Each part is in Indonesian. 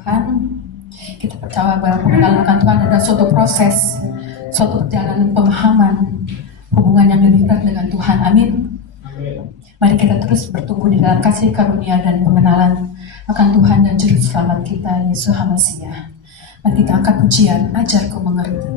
Tuhan. Kita percaya bahwa pengenalan akan Tuhan adalah suatu proses, suatu perjalanan pemahaman hubungan yang lebih dekat dengan Tuhan. Amin. Mari kita terus bertumbuh di dalam kasih karunia dan pengenalan akan Tuhan dan Juru Selamat kita, Yesus HaMasiah. Mari kita angkat pujian, ajarku mengerti.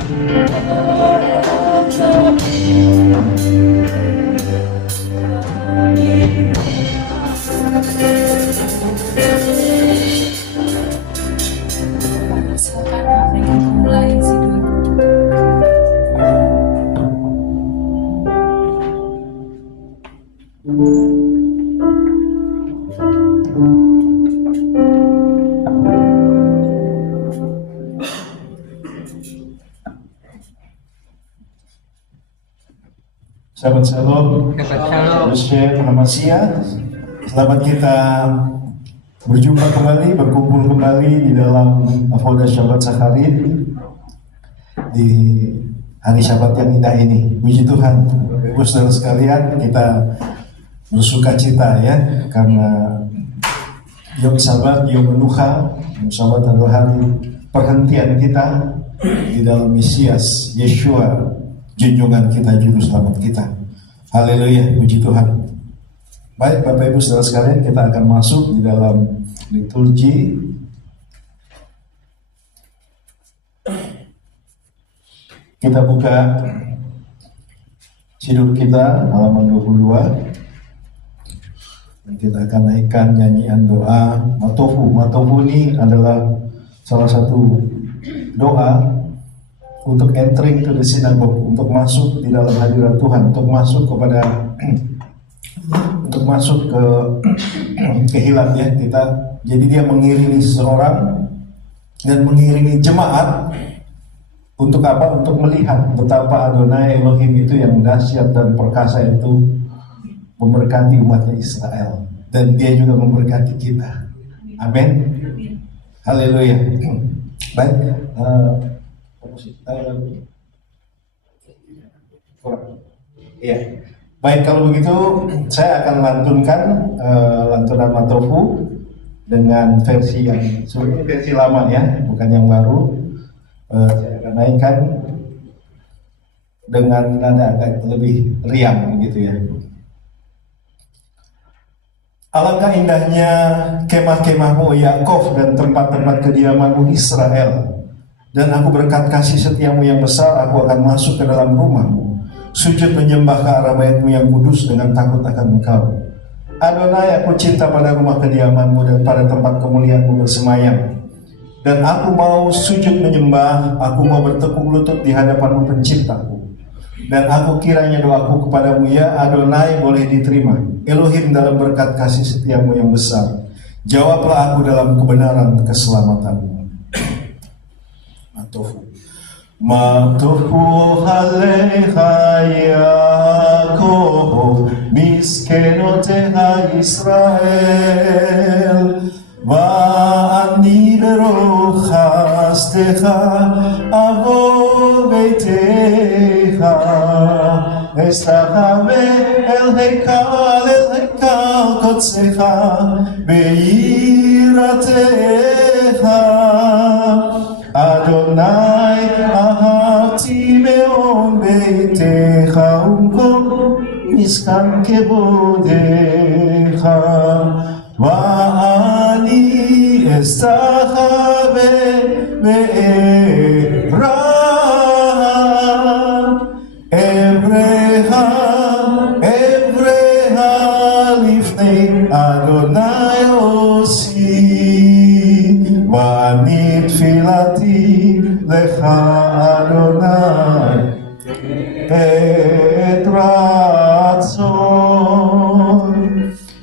Silakan Kak Frankie untuk mulai sidul. Shabbat Shalom, selamat siang. Selamat kita berjumpa kembali, berkumpul kembali di dalam Avodah Shabbat Shacharit di hari Shabbat yang indah ini. Puji Tuhan, Ibu saudara sekalian, kita bersuka cita ya, karena Yom Sabat, Yom Menucha. Yom Sabat adalah hari perhentian kita di dalam Mesias Yeshua, junjungan kita, juru selamat kita. Haleluya, puji Tuhan. Baik Bapak Ibu saudara sekalian, kita akan masuk di dalam liturgi. Kita buka sidul kita halaman 22. Dan kita akan naikkan nyanyian doa Matofu. Matofu ini adalah salah satu doa untuk entering to the synagogue, untuk masuk di dalam hadirat Tuhan, untuk masuk kepada untuk masuk ke hilat ya kita. Jadi dia mengiringi seseorang dan mengiringi jemaat untuk apa? Untuk melihat betapa Adonai Elohim itu yang dahsyat dan perkasa itu memberkati umatnya Israel, dan dia juga memberkati kita. Amin. Haleluya. Baik. Iya. Baik, kalau begitu saya akan lantunkan lantunan Matofu dengan versi yang sebenarnya versi lama ya, bukan yang baru. Saya akan naikkan dengan nada agak lebih riang gitu ya. Alangkah indahnya kemah-kemahmu Yakov dan tempat-tempat kediamanmu Israel. Dan aku berkat kasih setiamu yang besar, aku akan masuk ke dalam rumahmu, sujud menyembah ke arah bait-Mu yang kudus dengan takut akan Engkau. Adonai, aku cinta pada rumah kediaman-Mu dan pada tempat kemuliaan-Mu bersemayam. Dan aku mau sujud menyembah, aku mau bertekuk lutut di hadapan-Mu penciptaku. Dan aku kiranya doaku kepadamu ya Adonai boleh diterima. Elohim, dalam berkat kasih setiamu yang besar, jawablah aku dalam kebenaran keselamatan-Mu. Matofu alecha Yaakov, miskenotecha Israel, va'ani berach chastecha avo beitecha, estachave el hekal kodsecha, be'yiratecha. Adonai ahavti me'od beitecha umkom miskan kevodecha, va'ani estachave be'evra lifnei Adonai osi, va'ani tfilati lecha Adonai et ratzon.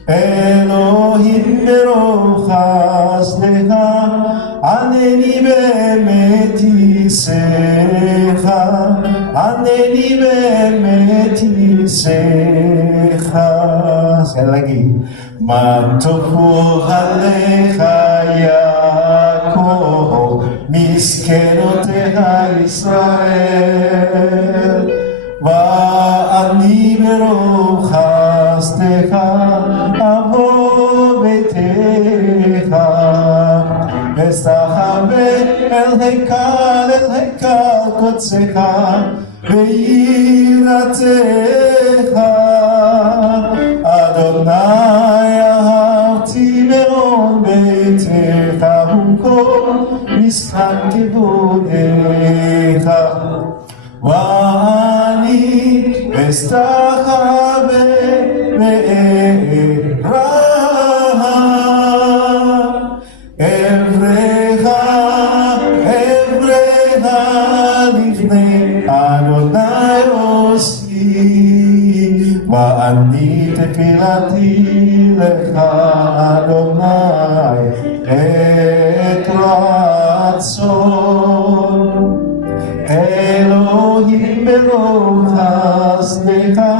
Elohim berochas lecha, aneni be'emet yisecha, aneni be'emet yisecha. Sekali lagi, Matofu alecha Yaakov, miskenotecha Israel, va'ani berach chastecha avo beitecha, estachave el hekal kodsecha, be'yiratecha. Adonai ahavti me'od beitecha umkom miskan kevodecha. Estahave Be'eraha Evreha Lifnei Adonai Osi Ma'ani tefilati lecha Adonai et ratzon Elohim berochas lecha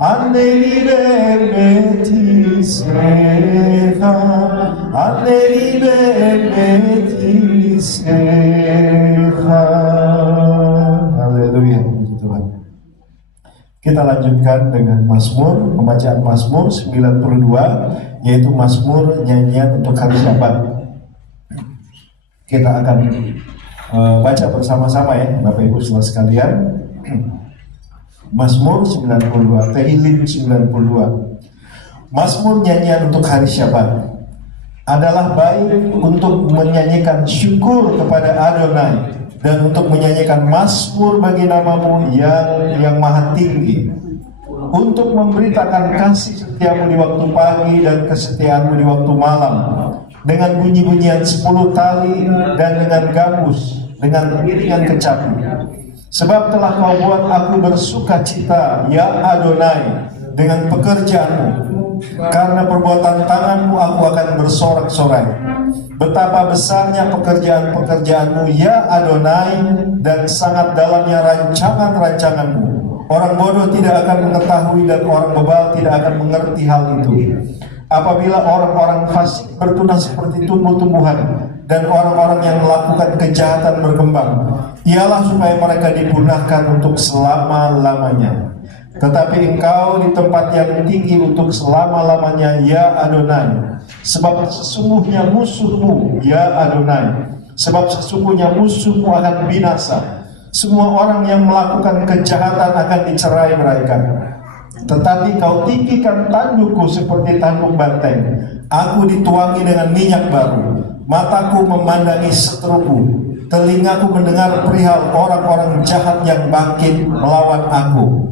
Anei be'emet yisrecha Anei be'emet yisrecha. Haleluya, puji Tuhan. Kita lanjutkan dengan Mazmur, pembacaan Mazmur 92, yaitu Mazmur nyanyian untuk hari Sabat. Kita akan baca bersama-sama ya, Bapak Ibu Saudara sekalian. Mazmur 92, Tehillim 92. Mazmur nyanyian untuk hari Sabat adalah baik untuk menyanyikan syukur kepada Adonai dan untuk menyanyikan mazmur bagi namamu yang maha tinggi, untuk memberitakan kasih setiamu di waktu pagi dan kesetiaanmu di waktu malam, dengan bunyi-bunyian 10 tali dan dengan gambus, dengan iringan kecapi. Sebab telah kau buat aku bersuka cita, ya Adonai, dengan pekerjaanmu. Karena perbuatan tanganmu aku akan bersorak-sorai. Betapa besarnya pekerjaan-pekerjaanmu, ya Adonai, dan sangat dalamnya rancangan-rancanganmu. Orang bodoh tidak akan mengetahui dan orang bebal tidak akan mengerti hal itu. Apabila orang-orang fasik bertunas seperti tumbuh-tumbuhan dan orang-orang yang melakukan kejahatan berkembang, ialah supaya mereka dipunahkan untuk selama-lamanya. Tetapi engkau di tempat yang tinggi untuk selama-lamanya, ya Adonai. Sebab sesungguhnya musuhmu, ya Adonai. Sebab sesungguhnya musuhmu akan binasa. Semua orang yang melakukan kejahatan akan dicerai-beraikan. Tetapi kau tinggikan tandukku seperti tanduk banteng. Aku dituangi dengan minyak baru. Mataku memandangi seteruku. Telingaku mendengar perihal orang-orang jahat yang bangkit melawan aku.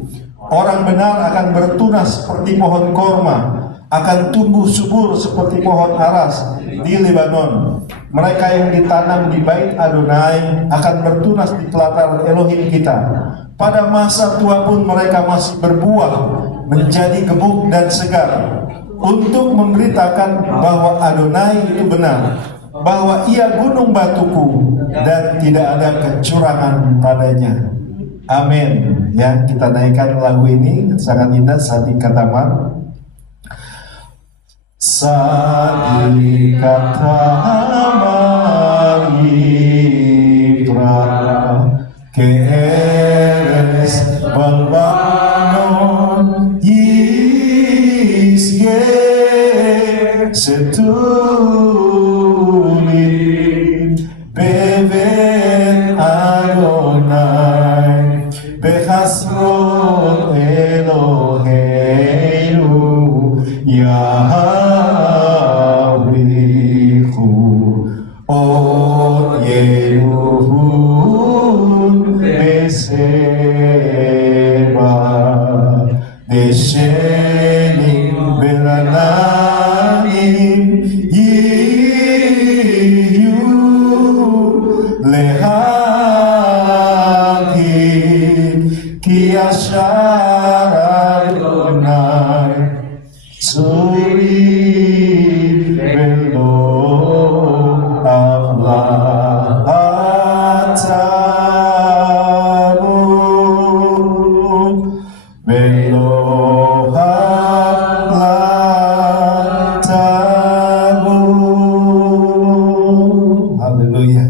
Orang benar akan bertunas seperti pohon korma, akan tumbuh subur seperti pohon aras di Lebanon. Mereka yang ditanam di bait Adonai akan bertunas di pelataran Elohim kita. Pada masa tua pun mereka masih berbuah, menjadi gemuk dan segar, untuk memberitakan bahwa Adonai itu benar, bahwa ia gunung batuku dan tidak ada kecurangan padanya. Amin. Ya, kita naikkan lagu ini sangat indah, Sadi Katamar. Sadi Katamar Ibra Keres Balbanon Yisge Setuli Beven Adonai Behasrot Eloheinu Yahwihu O Yehuhun Beseba Deshenim Berananim Yiyu Leha Ki Ashar Adonai Suri Velo Avlatabu Velo Avlatabu. Haleluya.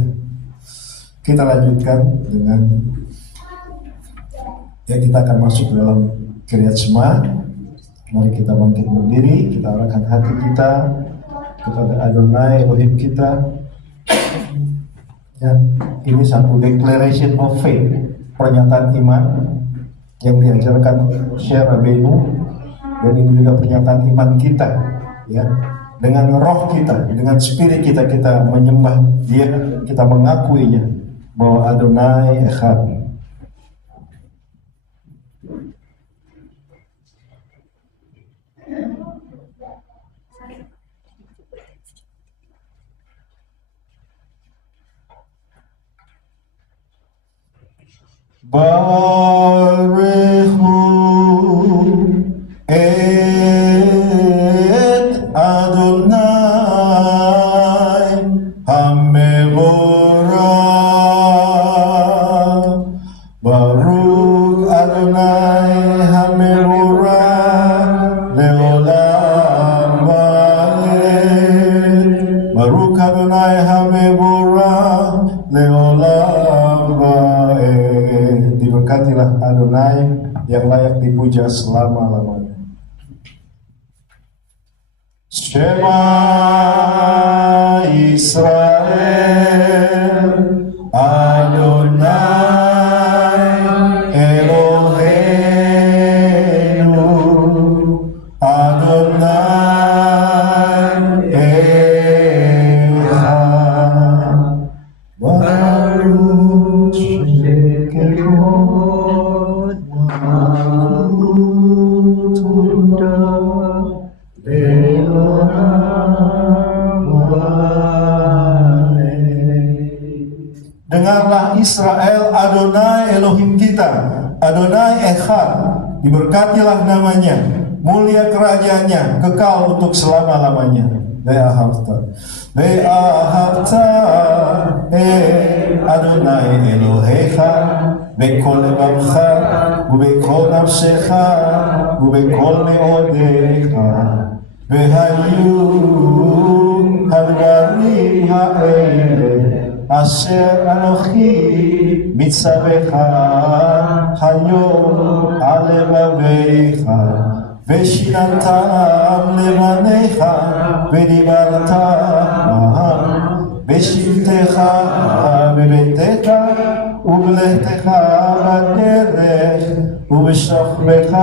Kita lanjutkan dengan kita akan masuk dalam Kriyat Shema. Mari kita bangkit berdiri, kita arahkan hati kita kepada Adonai Elohim kita. Ya, ini satu declaration of faith, pernyataan iman yang diajarkan Syekh Rabbeinu, dan ini juga pernyataan iman kita. Ya, dengan roh kita, dengan spirit kita, kita menyembah Dia, kita mengakuinya bahwa Adonai Echad. Barehu et Adonai Hamelorah. Baruch Adonai Hamelorah Leolam Vaed. Baruch Adonai Hamelorah Leolam Vaed. Diberkatilah Adonai yang layak dipuja selama-lamanya. Shema Israel Adonai Eloheinu Adonai Echad. Baruch Shekemot Malkut Dengarlah Israel, Adonai Elohim kita, Adonai Echad, diberkatilah namanya, mulia kerajaannya, kekal untuk selama-lamanya. Ve'ahavta Adonai Elohecha bekol lebavcha ubekol nafshecha ubekol meodecha vehayu hadvarim ha'ele asher anochi mitzavecha hayom al levavecha ושיננתם לבניך ודיברת בהם בשבתך בביתך ובלכתך בדרך ובשוכבך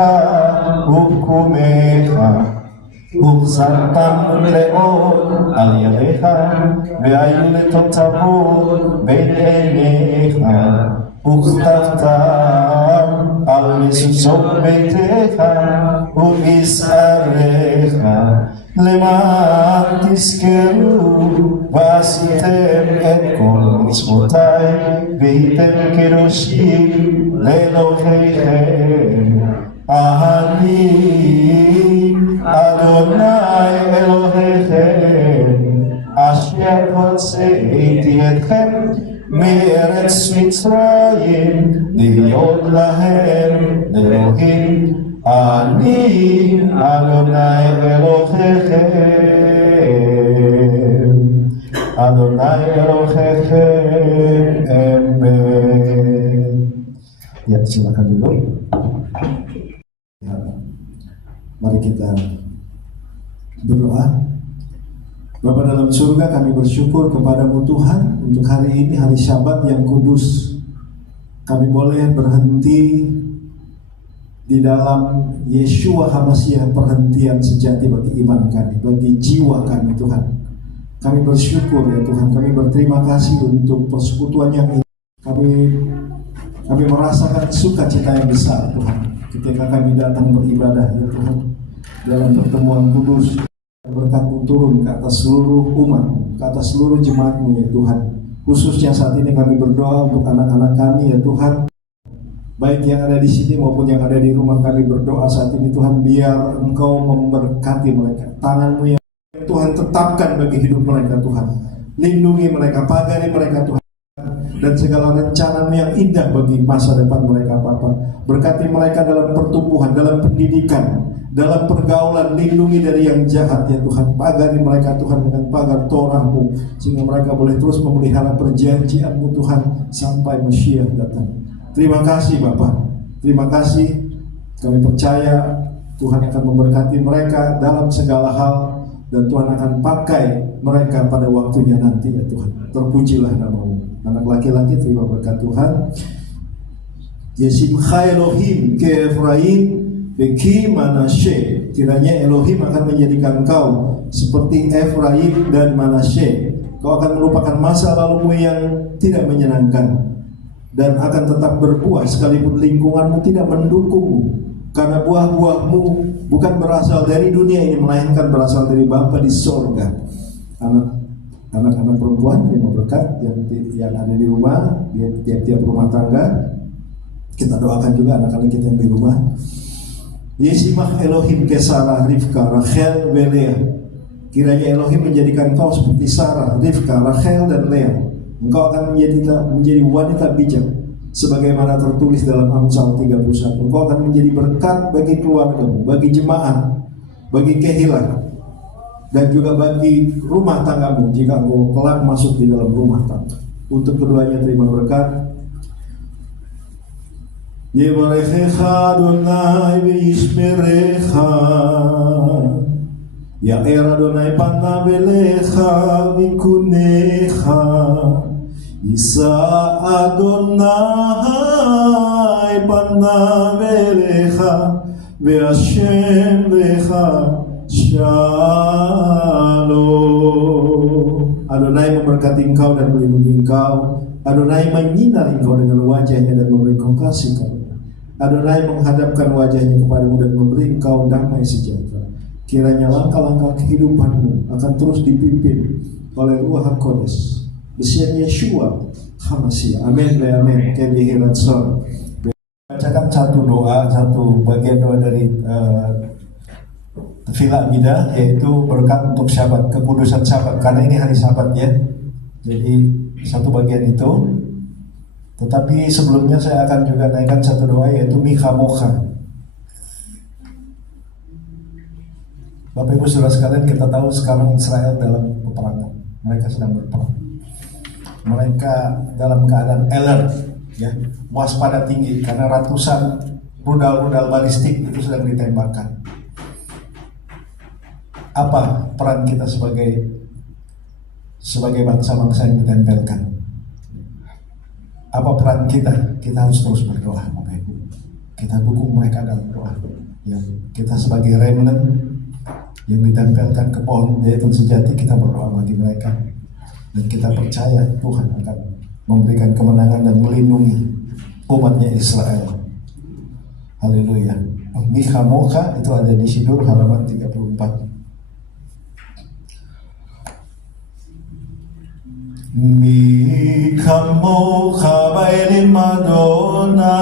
ובקומך וחזרתם מאוד על ידיך והיו לתותבות בין עיניך וכתבתם על מזוזות ביתך ובשעריך למען תזכרו ועשיתם את כל מצוותיי והייתם קדושים לאלוהיכם. אני אדוני אלוהיכם אשר הוצאתי אתכם מארץ מצרים להיות להם אלוהים. אני אדוני אלוהיכם, אדוני אלוהיכם, amen. Ya, silakan duduk. Ya, mari kita berdoa. Bapa dalam surga, kami bersyukur kepadamu Tuhan untuk hari ini, hari Syabat yang kudus. Kami boleh berhenti di dalam Yeshua HaMashiach, perhentian sejati bagi iman kami, bagi jiwa kami Tuhan. Kami bersyukur ya Tuhan, kami berterima kasih untuk persekutuan yang ini. Kami merasakan sukacita yang besar Tuhan ketika kami datang beribadah ya Tuhan, dalam pertemuan kudus. Berkat-Mu turun ke atas seluruh umat, ke atas seluruh jemaat-Mu ya Tuhan. Khususnya saat ini kami berdoa untuk anak-anak kami ya Tuhan, baik yang ada di sini maupun yang ada di rumah. Kami berdoa saat ini Tuhan, biar Engkau memberkati mereka. Tangan-Mu yang Tuhan tetapkan bagi hidup mereka Tuhan. Lindungi mereka, pagari mereka Tuhan, dan segala rencana-Mu yang indah bagi masa depan mereka Bapa. Berkati mereka dalam pertumbuhan, dalam pendidikan, dalam pergaulan. Lindungi dari yang jahat ya Tuhan. Pagari mereka Tuhan dengan pagar Torah-Mu, sehingga mereka boleh terus memelihara perjanjian-Mu Tuhan sampai Mesias datang. Terima kasih Bapak, terima kasih. Kami percaya Tuhan akan memberkati mereka dalam segala hal, dan Tuhan akan pakai mereka pada waktunya nanti ya Tuhan. Terpujilah nama-Mu. Anak laki-laki terima berkat Tuhan. Yesimcha Elohim ke Efraim beki Manasye. Kiranya Elohim akan menjadikan kau seperti Efraim dan Manasye. Kau akan melupakan masa lalumu yang tidak menyenangkan, dan akan tetap berbuah sekalipun lingkunganmu tidak mendukungmu. Karena buah-buahmu bukan berasal dari dunia ini, melainkan berasal dari Bapa di sorga. Anak-anak perempuan yang berkat yang ada di rumah, di tiap-tiap rumah tangga, Kita doakan juga anak-anak kita yang di rumah. Yesimah Elohim ke Sarah, Rivka, Rachel, Lea. Kiranya Elohim menjadikan kau seperti Sarah, Rivka, Rachel, dan Lea. Engkau akan menjadi wanita bijak, sebagaimana tertulis dalam Amsal 31. Engkau akan menjadi berkat bagi keluargamu, bagi jemaat, bagi kehilah, dan juga bagi rumah tanggamu jika engkau kelak masuk di dalam rumah tangga. Untuk keduanya terima berkat. Yevarechecha Adonai v'yishmerecha, Ya'er Adonai panav elecha v'yikunecha, Yisa Adonai panav elecha v'yashem lecha shalom. Adonai memberkati engkau dan melindungi engkau. Adonai menyinari engkau dengan wajahnya dan memberi engkau kasih karunia. Adonai menghadapkan wajahnya kepadamu dan memberi engkau damai sejahtera. Kiranya langkah-langkah kehidupanmu akan terus dipimpin oleh Ruach HaKodes. Besian Yeshua HaMashiach. Amin. Amin. Kebihiratson. Bacakan satu doa, satu bagian doa dari Tefillah Amidah, yaitu berkat untuk Syabat, kekudusan Syabat, karena ini hari Syabat ya. Jadi satu bagian itu. Tetapi sebelumnya saya akan juga naikkan satu doa, yaitu Micha Mocha. Bapak Ibu Saudara sekalian, kita tahu sekarang Israel dalam peperangan. Mereka sedang berperang. Mereka dalam keadaan alert, ya, waspada tinggi karena ratusan rudal-rudal balistik itu sedang ditembakkan. Apa peran kita sebagai bangsa-bangsa yang ditempelkan? Apa peran kita? Kita harus terus berdoa, Bapak Ibu. Kita dukung mereka dalam doa. Ya, kita sebagai remnant yang ditempelkan ke pohon zaitun sejati, kita berdoa bagi mereka. Dan kita percaya Tuhan akan memberikan kemenangan dan melindungi umatnya Israel. Haleluya. Micha Mocha itu ada di Sidur halaman 34. Micha Mocha ba'elim Adonai,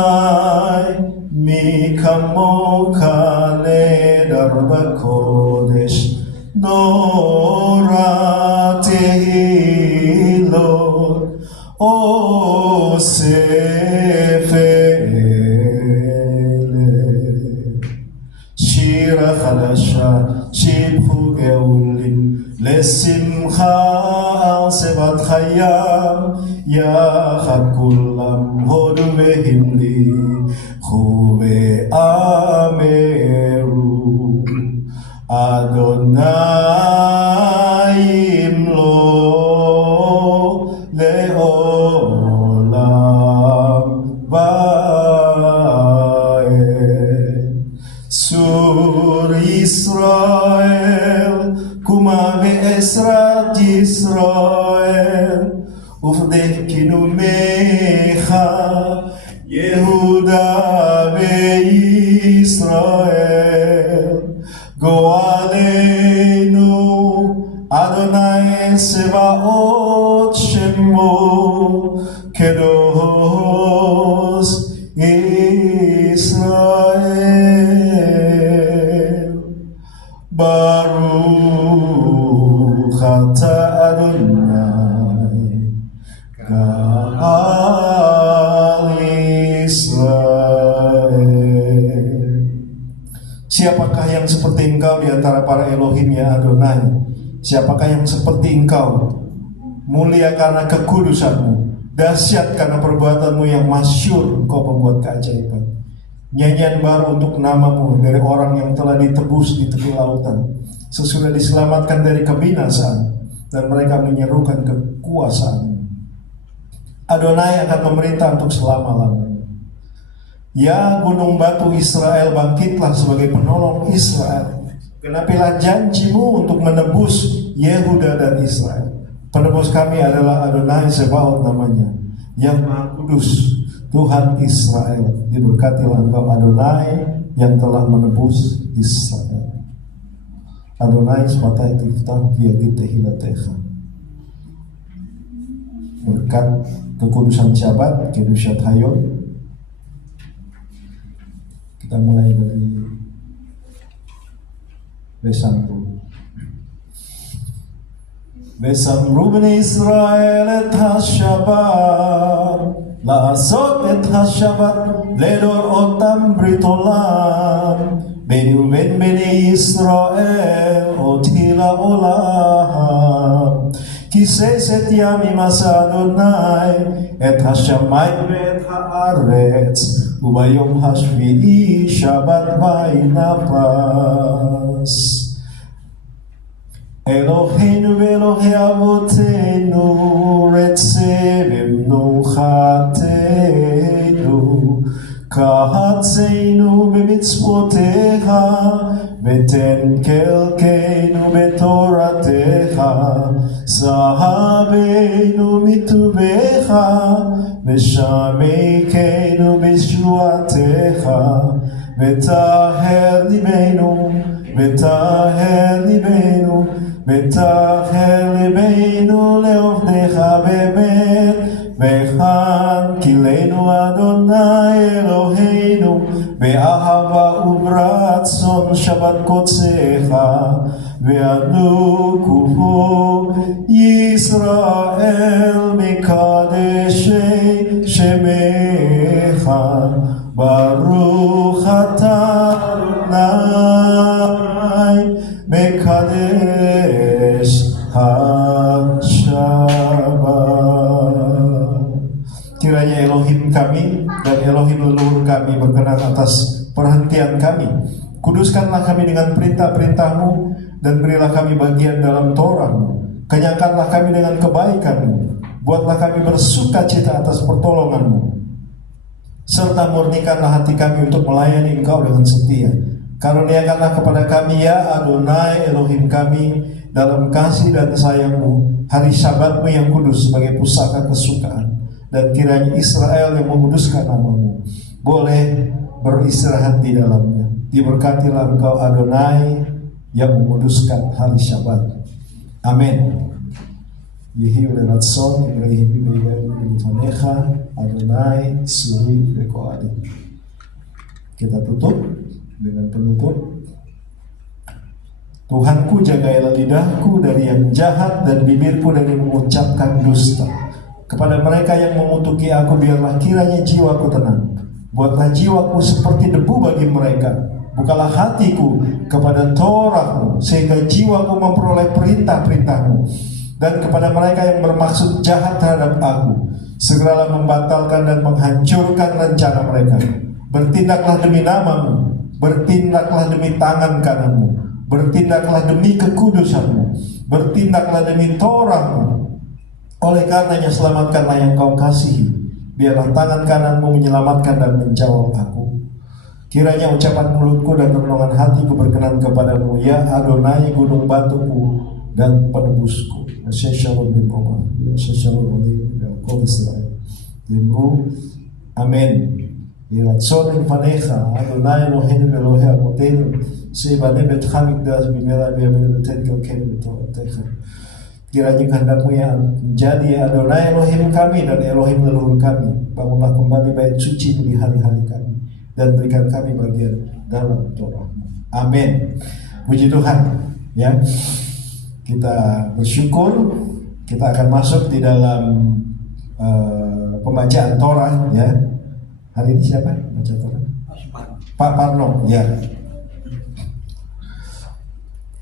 Micha Mocha nedar b'kodesh, Nora tehilot, Osef eleh, Shira chadasha, shibchu geulim, Lesimcha sebat chayam, Yachad kulam hodu vehimli, Chuve ameru, Adonai imlo leolam vaed. Sur Israel kuma ve'esrat Yisrael, ufdeh kinumecha Yehuda ve'Yisrael, go'alenu Adonai Sebaot Shemo kedos Israel. Baruch atah Adonai Ga'al Israel. Siapakah yang seperti engkau di antara para Elohim ya Adonai? Siapakah yang seperti engkau? Mulia karena kekudusanmu, dahsyat karena perbuatanmu yang masyhur. Engkau membuat keajaiban. Nyanyian baru untuk namamu dari orang yang telah ditebus di tepi lautan, sesudah diselamatkan dari kebinasaan, dan mereka menyerukan kekuasaan. Adonai akan memerintah untuk selama-lamanya. Ya gunung batu Israel, bangkitlah sebagai penolong Israel. Genapilah janjimu untuk menebus Yehuda dan Israel. Penebus kami adalah Adonai Sebaot namanya, yang Maha Kudus, Tuhan Israel. Diberkatilah engkau Adonai yang telah menebus Israel. Adonai sebatai tiftah v'yagid tehilatecha. Berkat kekudusan Syabat, kedushat hayot, Kita mulai dari Besamru. Besamru bani Israel et hashabat, לעשות את השבת לדור אותם ברית עולם, ביני ובין בני ישראל אותי לעולם. כי ששת ימים עשה אדוני את השמיים ואת הארץ, וביום השביעי שבת וינפש. אלוהינו ואלוהי אבותינו רצה במנוחתנו, קהצנו במצוותיך ותן חלקנו בתורתך, שחררנו מטובך ושמקנו בישועתך, וטהר ליבנו וטהר ליבנו וטהר ליבנו לעובדיך באמת, וכאן כלנו אדוני אלוהינו באהבה וברצון שבת קודשך, ואנוכו ישראל מקדשי שמך, ברוך אתה אדוני מקדש השבת. Kiranya Elohim kami dan Elohim leluhur kami berkenan atas perhentian kami. Kuduskanlah kami dengan perintah-perintah-Mu dan berilah kami bagian dalam Torah-Mu. Kenyangkanlah kami dengan kebaikan-Mu. Buatlah kami bersuka cita atas pertolongan-Mu. Serta murnikanlah hati kami untuk melayani Engkau dengan setia. Karuniakanlah kepada kami ya Adonai Elohim kami dalam kasih dan sayang-Mu hari Sabat-Mu yang kudus sebagai pusaka kesukaan. Dan kiranya Israel yang menguduskan nama-Mu boleh beristirahat di dalamnya. Diberkatilah Engkau Adonai yang menguduskan hari Syabat. Amin. Yehi uleratson Ibrahim Ibrahim Adonai suri bekoadi. Kita tutup dengan penutup. Tuhanku, jagailah lidahku dari yang jahat dan bibirku dari mengucapkan dusta. Kepada mereka yang mengutuki aku biarlah kiranya jiwaku tenang. Buatlah jiwaku seperti debu bagi mereka. Bukalah hatiku kepada Torah-Mu sehingga jiwaku memperoleh perintah-perintah-Mu. Dan kepada mereka yang bermaksud jahat terhadap aku, segeralah membatalkan dan menghancurkan rencana mereka. Bertindaklah demi nama-Mu, bertindaklah demi tangan kanan-Mu, bertindaklah demi kekudusan-Mu, bertindaklah demi Torah-Mu. Oleh karenanya selamatkanlah yang Kau kasihi. Biarlah tangan kanan-Mu menyelamatkan dan menjawab aku. Kiranya ucapan mulutku dan renungan hatiku berkenan kepadamu, ya Adonai, gunung batuku dan penebusku. Shalom Bimroman, Shalom Olim, Kol Israel. Limru, Amen. Yiratson Ilfanecha, Adonai Eloheinu Elohe Avotenu, Seibane Betcha Mikdash Bimera Biamin Beten Kelken Betoratecha. Kiranya kehendak-Mu yang menjadi Adonai Elohim kami dan Elohim leluhur kami. Bangunlah kembali bait suci di hari-hari kami dan berikan kami bagian dalam Torah-Mu. Amin. Puji Tuhan. Ya, kita bersyukur. Kita akan masuk di dalam pembacaan Torah. Ya, hari ini siapa baca Torah? Pak Parno. Ya.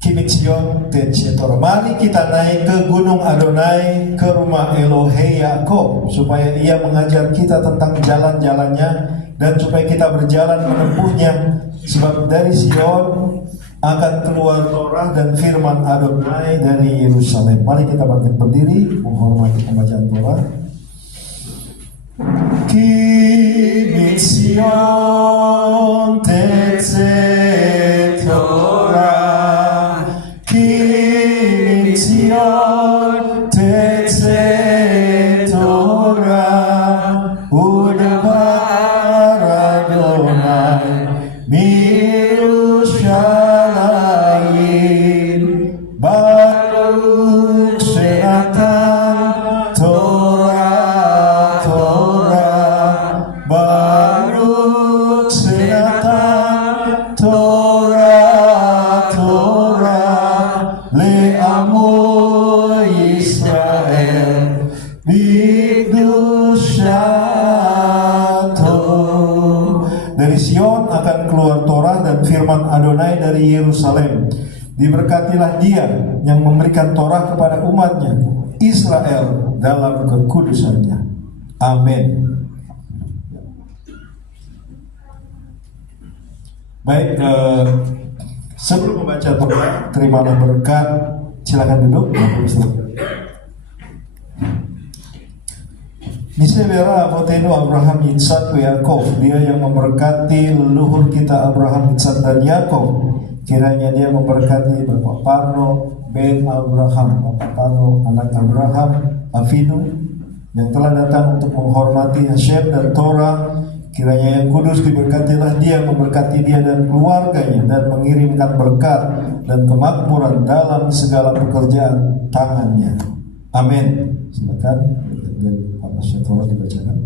Kimitzion Tensetor. Mari kita naik ke gunung Adonai, ke rumah Elohe Yakob, supaya ia mengajar kita tentang jalan-jalannya dan supaya kita berjalan menempuhnya. Sebab dari Sion akan keluar Torah dan firman Adonai dari Yerusalem. Mari kita bangkit berdiri menghormati pembacaan Torah. Kimitzion Tensetor. Kimitzion Tetzet Torah Udabar Adonai Mirushalayim Baruch She'atan Torah Torah Baruch She'atan Sion akan keluar Torah dan firman Adonai dari Yerusalem. Diberkatilah Dia yang memberikan Torah kepada umatnya, Israel dalam kekudusannya. Amin. Baik, sebelum membaca Torah, terimalah berkat. Silakan duduk. Nisebera Avotenu Abraham, Ishak, Yakov. Dia yang memberkati leluhur kita Abraham, Ishak, dan Yakov. Kiranya Dia memberkati Bapak Parno ben Abraham, Bapak Parno anak Abraham Avinu, yang telah datang untuk menghormati Hashem dan Torah. Kiranya Yang Kudus diberkatilah Dia, memberkati dia dan keluarganya, dan mengirimkan berkat dan kemakmuran dalam segala pekerjaan tangannya. Amin. Silakan dari Pak Pastor dibacakan.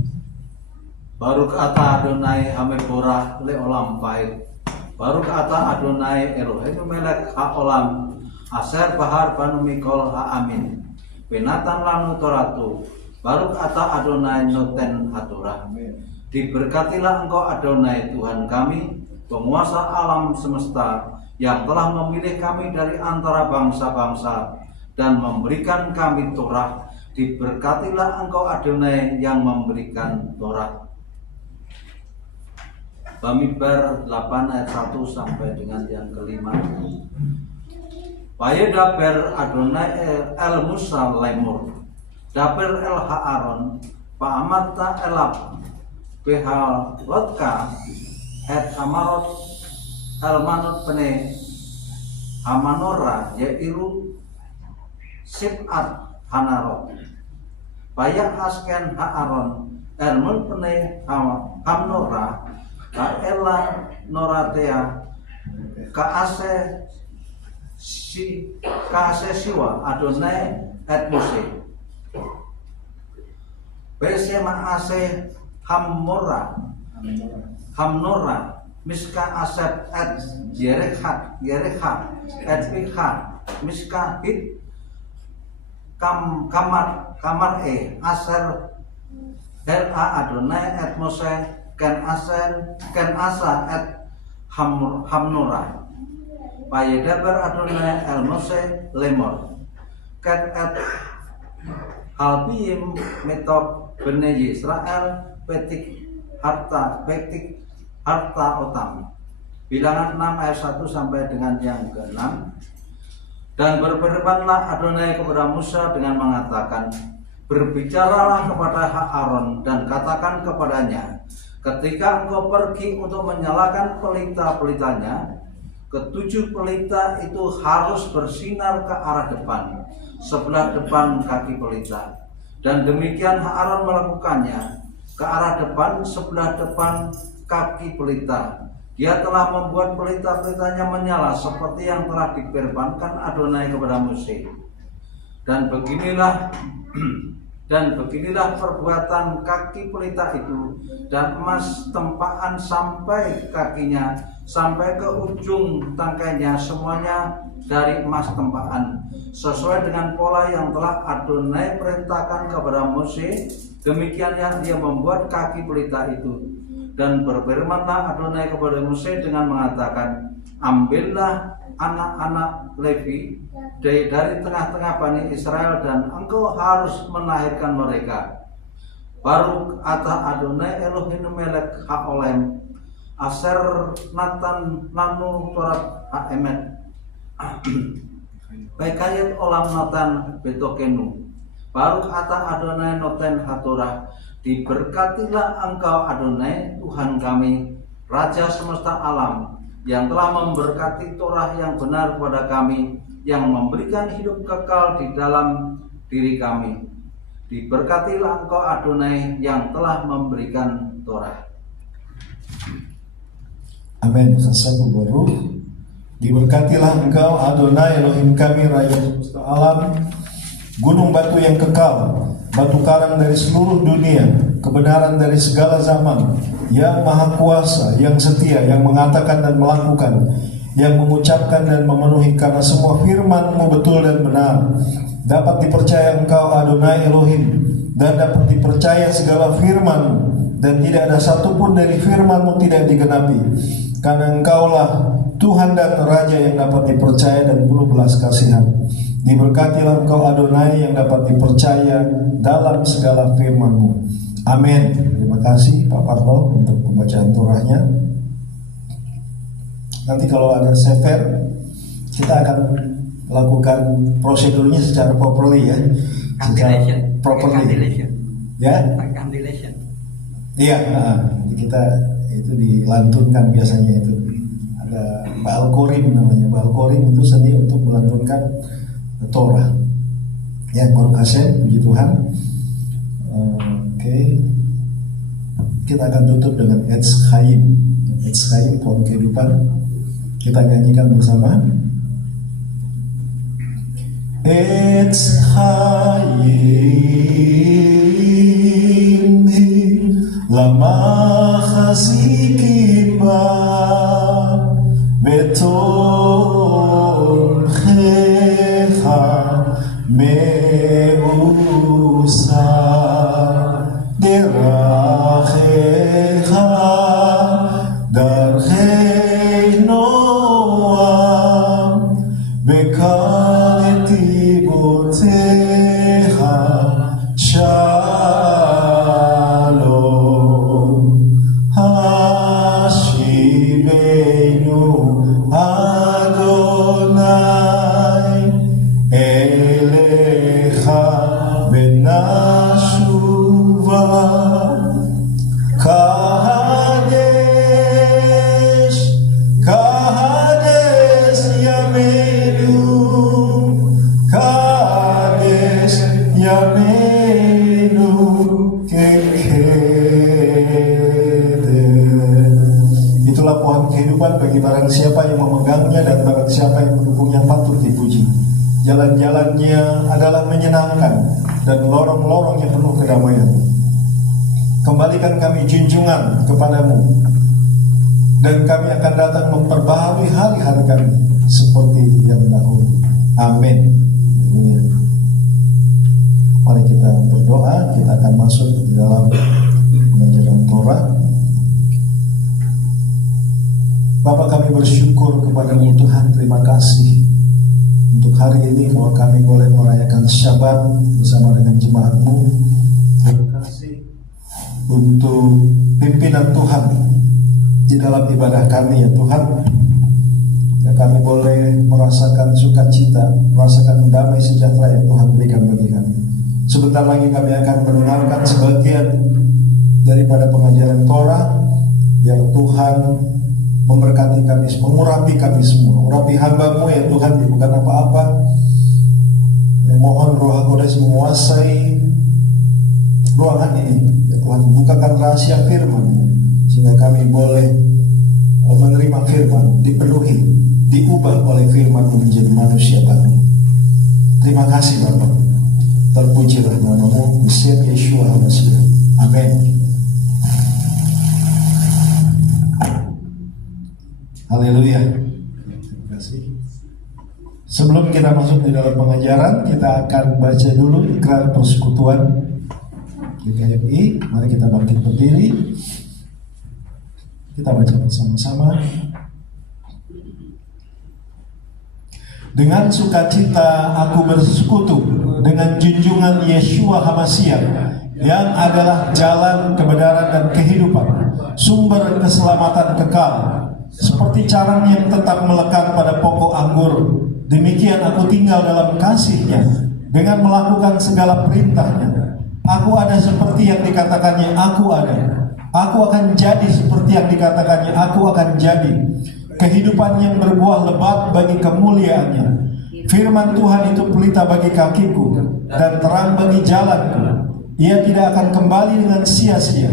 Baruch atah Adonai Hamepurah leolam pait. Baruch atah Adonai Eloheinu melek haolam aser bahar banu mikol haamin. Penatan lanu toratu. Baruch atah Adonai noten haturah. Diberkatilah Engkau Adonai Tuhan kami, penguasa alam semesta, yang telah memilih kami dari antara bangsa-bangsa dan memberikan kami Torah. Diberkatilah Engkau Adonai yang memberikan Torah. Bamidbar 8 ayat 1 sampai dengan yang kelima. Vayedaber Adonai el Musa lemur, daber el Haaron, pa'amata elab, behal lotka, et amarot el manut pene, amanora yairu sib'at hanarot. Bayak asken Haaron elmun pene hamnora, kaela noratea kaase siwa Adonai et Mose. Besema ase hamnora miska asep et yerekha et pikha miska hit kamar aser hel a Adonai et Mose ken asa et hamnora. Vayedaber Adonai el Mose lemor ket et halbim metok bene Yisrael petik harta otam. Bilangan 6 ayat 1 sampai dengan yang ke-6. Dan berfirmanlah Adonai kepada Musa dengan mengatakan, berbicaralah kepada Aaron dan katakan kepadanya, ketika engkau pergi untuk menyalakan pelita-pelitanya, ketujuh pelita itu harus bersinar ke arah depan, sebelah depan kaki pelita. Dan demikian Aaron melakukannya, ke arah depan, sebelah depan kaki pelita. Dia telah membuat pelita-pelitanya menyala seperti yang telah difirmankan Adonai kepada Musa. Dan beginilah perbuatan kaki pelita itu, dan emas tempaan sampai kakinya, sampai ke ujung tangkainya, semuanya dari emas tempaan, sesuai dengan pola yang telah Adonai perintahkan kepada Musa. Demikianlah dia membuat kaki pelita itu. Dan berfirmanlah Adonai kepada Musa dengan mengatakan, ambillah anak-anak Levi dari tengah-tengah Bani Israel, dan engkau harus melahirkan mereka. Baruch atah Adonai Eloheinu melek haolem aser natan lanu torat haemet baikayat olam natan betokenu. Baruch atah Adonai noten hatorah. Diberkatilah Engkau Adonai Tuhan kami, Raja semesta alam, yang telah memberkati Torah yang benar kepada kami, yang memberikan hidup kekal di dalam diri kami. Diberkatilah Engkau Adonai yang telah memberikan Torah. Amin. Sasabu baru. Diberkatilah Engkau Adonai Elohim kami, Raja semesta alam, gunung batu yang kekal, batu karang dari seluruh dunia, kebenaran dari segala zaman, yang maha kuasa, yang setia, yang mengatakan dan melakukan, yang mengucapkan dan memenuhi, karena semua firman-Mu betul dan benar. Dapat dipercaya Engkau Adonai Elohim, dan dapat dipercaya segala firman dan tidak ada satupun dari firman-Mu tidak digenapi. Karena Engkaulah Tuhan dan Raja yang dapat dipercaya dan penuh belas kasihan. Diberkatilah Engkau Adonai yang dapat dipercaya dalam segala firman-Mu. Amin. Terima kasih Pak Parlo untuk pembacaan Torahnya. Nanti kalau ada sefer, kita akan lakukan prosedurnya secara properly ya. Secara properly. Ya. Iya, nanti kita itu dilantunkan biasanya itu. Ada Baal Korim namanya. Baal Korim itu seni untuk melantunkan Torah. Ya, Baruch Hashem, puji Tuhan. Oke. Kita akan tutup dengan Etz Chaim. Etz Chaim, pohon kehidupan. Kita nyanyikan bersama. Etz Chaim lama chazikim ba betomchecha meusa derachecha darchei noam bekal netibotecha shalom hashivenu Adonai elecha benashuva Kahadesh Kahadesh Yameinu Kahadesh Yameinu Kekedes. Itulah pohon kehidupan bagi barang siapa yang memegangnya dan barang siapa yang mendukungnya patut dipuji. Jalan-jalannya adalah menyenangkan dan lorong-lorongnya penuh kedamaian. Kembalikan kami junjungan kepadamu, dan kami akan datang memperbaharui hari-hari kami seperti yang dahulu. Amin. Mari kita berdoa. Kita akan masuk di dalam pengajaran Torah. Bapa, kami bersyukur kepadamu Tuhan. Terima kasih untuk hari ini bahwa kami boleh merayakan Syabat bersama dengan jemaat-Mu. Terima kasih untuk pimpinan Tuhan di dalam ibadah kami ya Tuhan. Ya, kami boleh merasakan sukacita, merasakan damai sejahtera yang Tuhan berikan bagi kami. Sebentar lagi kami akan mendengarkan sebagian daripada pengajaran Torah. Biar Tuhan memberkati kami, mengurapi kami semua. Urapi hamba-Mu ya Tuhan, bukan apa-apa. Mohon Roh Kudus menguasai ruangan ini ya Tuhan. Bukakan rahasia firman-Mu sehingga kami boleh menerima firman, dipenuhi, diubah oleh firman-Mu menjadi manusia baru. Terima kasih Bapa. Terpujilah nama-Mu, Mesir Yeshua HaMashiach. Amin. Haleluya. Terima kasih. Sebelum kita masuk di dalam pengajaran, kita akan baca dulu ikrar persekutuan GKMI. Mari kita bangkit berdiri. Kita baca bersama-sama. Dengan sukacita aku bersekutu dengan junjungan Yeshua HaMashiach yang adalah jalan kebenaran dan kehidupan, sumber keselamatan kekal. Seperti carang yang tetap melekat pada pokok anggur, demikian aku tinggal dalam kasih-Nya dengan melakukan segala perintah-Nya. Aku ada seperti yang dikatakannya aku ada. Aku akan jadi seperti yang dikatakannya aku akan jadi. Kehidupan yang berbuah lebat bagi kemuliaan-Nya. Firman Tuhan itu pelita bagi kakiku dan terang bagi jalanku. Ia tidak akan kembali dengan sia-sia.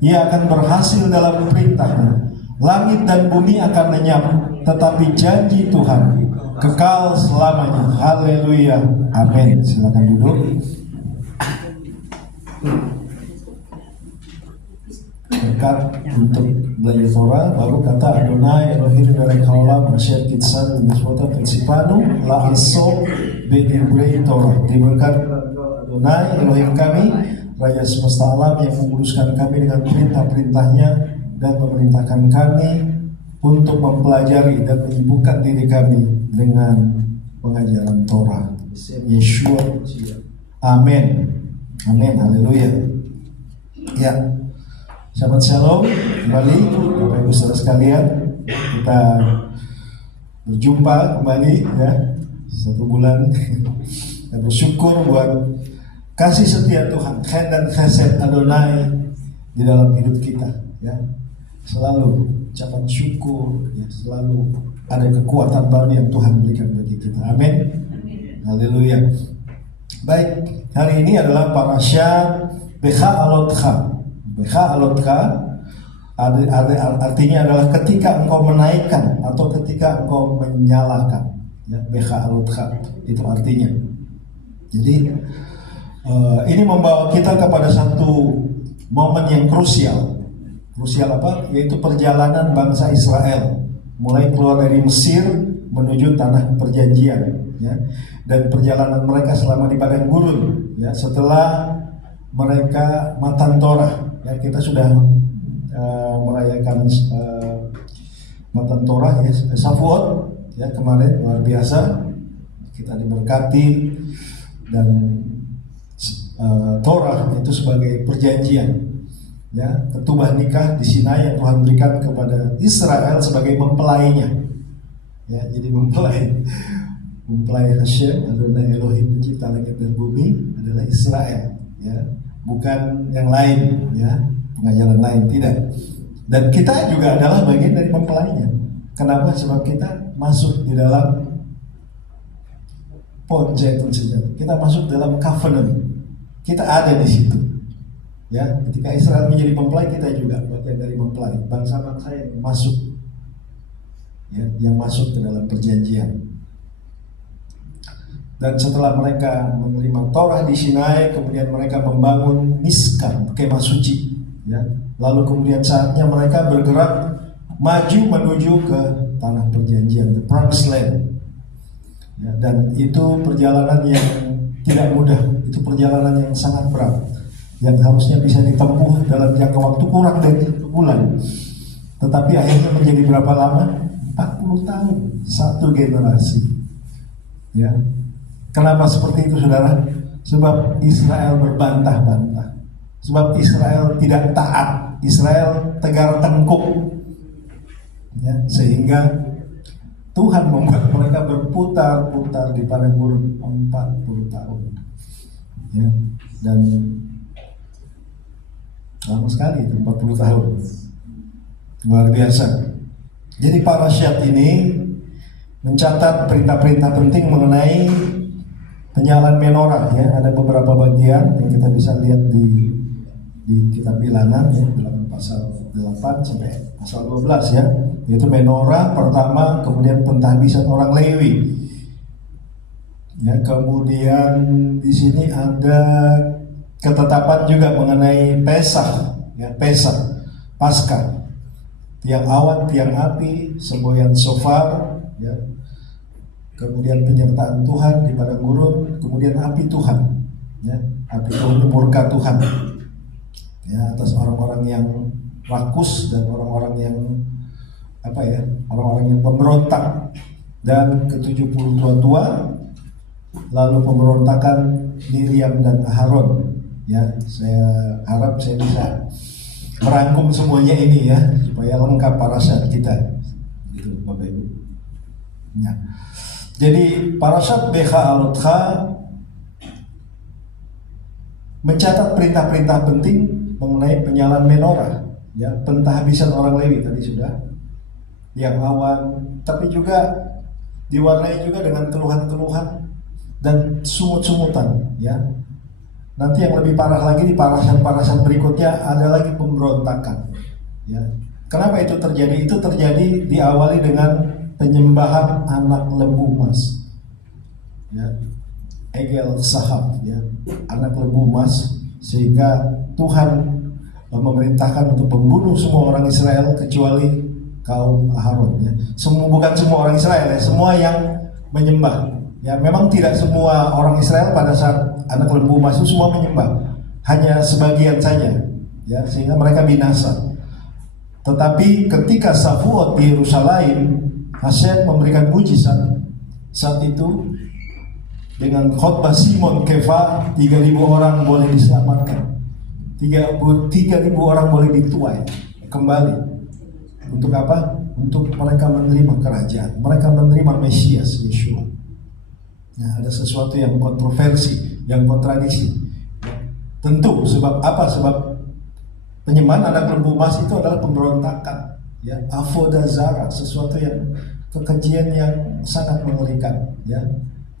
Ia akan berhasil dalam perintah-Nya. Langit dan bumi akan lenyap, tetapi janji Tuhan kekal selamanya. Haleluya. Amin. Silakan duduk. Berkat untuk belajar Torah, baru kata Adonai Elohim melech haolam asher kitsan mitzvotav v'tzipanu la'asok b'divrei Torah. Diberkati Adonai Elohim kami, Raja semesta alam yang menguduskan kami dengan perintah-perintahnya dan memerintahkan kami untuk mempelajari dan menyibukkan diri kami dengan pengajaran Torah. Yeshua. Amin. Amin. Haleluya. Ya. Shabbat Shalom. Kembali Bapak Ibu Saudara sekalian, kita berjumpa kembali ya. 1 bulan. Dan bersyukur buat kasih setia Tuhan, Khed dan Chesed Adonai di dalam hidup kita ya. Selalu ucapan syukur ya, selalu ada kekuatan baru yang Tuhan berikan bagi kita. Amin. Haleluya. Baik, hari ini adalah parasyat Becha Alotcha. Becha Alotcha artinya adalah ketika engkau menaikkan atau ketika engkau menyalakan ya, Becha Alotcha itu artinya. Jadi ini membawa kita kepada satu momen yang krusial. Krusial apa? Yaitu perjalanan bangsa Israel mulai keluar dari Mesir menuju tanah perjanjian ya. Dan perjalanan mereka selama di padang gurun ya, setelah mereka matan Torah ya. Kita sudah merayakan matan Torah ya, Shavuot ya kemarin, luar biasa. Kita diberkati dan Torah itu sebagai perjanjian ya, ketubah nikah di Sinai yang Tuhan berikan kepada Israel sebagai mempelainya ya. Jadi mempelai Hashem Adonai Elohim pencipta langit dan bumi adalah Israel ya, bukan yang lain ya, pengajaran lain, tidak. Dan kita juga adalah bagian dari mempelainya. Kenapa? Sebab kita masuk di dalam pohon zaitun sejajar. Kita masuk dalam covenant. Kita ada di situ. Ya, ketika Israel menjadi mempelai, kita juga bagian dari mempelai. Bangsa-bangsa yang masuk, ya, yang masuk ke dalam perjanjian. Dan setelah mereka menerima Torah di Sinai, kemudian mereka membangun Miskan, kemah suci. Ya, lalu kemudian saatnya mereka bergerak maju menuju ke tanah perjanjian, the promised land. Ya, dan itu perjalanan yang tidak mudah, itu perjalanan yang sangat berat, yang harusnya bisa ditempuh dalam jangka waktu kurang dari 1 bulan. Tetapi akhirnya menjadi berapa lama? 40 tahun, satu generasi. Ya. Kenapa seperti itu, saudara? Sebab Israel berbantah-bantah. Sebab Israel tidak taat, Israel tegar tengkuk. Ya, sehingga Tuhan membuat mereka berputar-putar di padang gurun 40 tahun. Ya, dan lama sekali itu 40 tahun. Luar biasa. Jadi parasyat ini mencatat perintah-perintah penting mengenai penyalaan menorah ya. Ada beberapa bagian yang kita bisa lihat di kitab Bilangan ya, dalam pasal 8 sampai pasal 12 ya. Yaitu menorah pertama, kemudian pentahbisan orang Lewi. Ya, kemudian di sini ada ketetapan juga mengenai Pesach, ya, Pesach, Paskah, tiang awan, tiang api, semboyan shofar, ya, kemudian penyertaan Tuhan di padang gurun, kemudian api Tuhan, ya, api Tuhan itu murka Tuhan, ya, atas orang-orang yang rakus dan orang-orang yang orang-orang yang pemberontak, dan ke-70 tua-tua, lalu pemberontakan Miriam dan Aharon. Ya, saya harap saya bisa merangkum semuanya ini ya, supaya lengkap parasyat kita, gitu Bapak Ibu. Ya. Jadi parasyat Becha Alotcha mencatat perintah-perintah penting mengenai penyalaan menorah, ya, pentahbisan orang Lewi tadi sudah, yang awan, tapi juga diwarnai juga dengan keluhan-keluhan dan sumut-sumutan, ya. Nanti yang lebih parah lagi di parasyat-parasyat berikutnya ada lagi pemberontakan. Ya. Kenapa itu terjadi? Itu terjadi diawali dengan penyembahan anak lembu emas. Ya. Egel Sahab, ya. Anak lembu emas, sehingga Tuhan memerintahkan untuk membunuh semua orang Israel kecuali kaum Aharon. Ya. Bukan semua orang Israel, ya. Semua yang menyembah. Ya, memang tidak semua orang Israel pada saat anak lembu emas itu semua menyembah. hanya sebagian saja, ya, sehingga mereka binasa. Tetapi ketika Shavuot di Yerusalem, Hashem memberikan mujizat. Saat itu dengan khotbah Simon Kefa, 3.000 orang boleh diselamatkan, 3.000 orang boleh dituai kembali. Untuk apa? Untuk mereka menerima kerajaan, mereka menerima Mesias Yeshua. Nah, ada sesuatu yang kontroversi, yang kontradiksi. Tentu sebab apa? Sebab penyembahan anak lembu emas itu adalah pemberontakan, ya, avodah zarah, sesuatu yang kekejian yang sangat mengerikan, ya.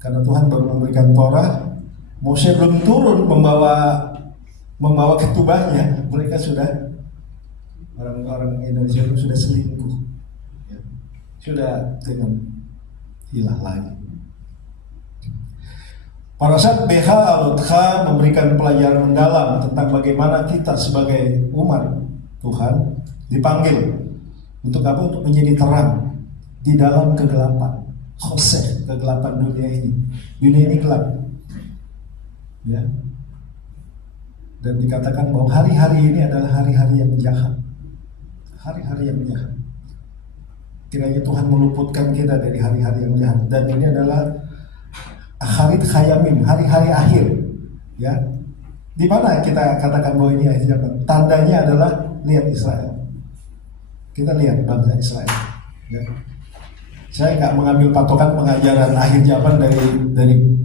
Karena Tuhan baru memberikan Torah, Mose belum turun membawa ketubahnya, mereka sudah, orang Indonesia itu sudah selingkuh, ya. Sudah dengan hilah lagi. Pada saat BH Alotcha memberikan pelajaran mendalam tentang bagaimana kita sebagai umat Tuhan dipanggil untuk apa? Untuk menjadi terang di dalam kegelapan, khoseh, kegelapan dunia ini. Dunia ini gelap, ya. Dan dikatakan bahwa hari-hari ini adalah hari-hari yang jahat, hari-hari yang jahat. Kiranya Tuhan meluputkan kita dari hari-hari yang jahat. Dan ini adalah Akharit Khayamim, hari-hari akhir, ya. Di mana kita katakan bahwa ini akhir zaman? Tandanya adalah lihat Israel. Kita lihat bangsa Israel, ya. Saya nggak mengambil patokan pengajaran akhir zaman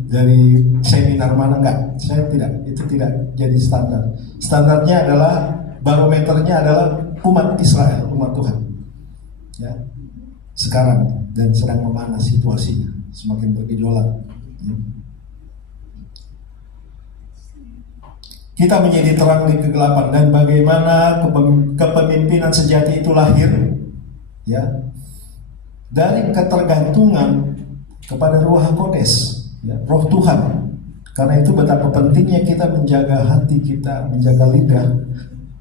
dari seminar mana, enggak. Saya tidak, itu tidak jadi standar. Standarnya adalah, barometernya adalah umat Israel, umat Tuhan, ya. Sekarang dan sedang memanas situasinya, semakin bergejolak. Kita menjadi terang di kegelapan. Dan bagaimana kepemimpinan sejati itu lahir, ya, dari ketergantungan kepada Ruach HaKodes, ya, Roh Tuhan. Karena itu betapa pentingnya kita menjaga hati kita, menjaga lidah,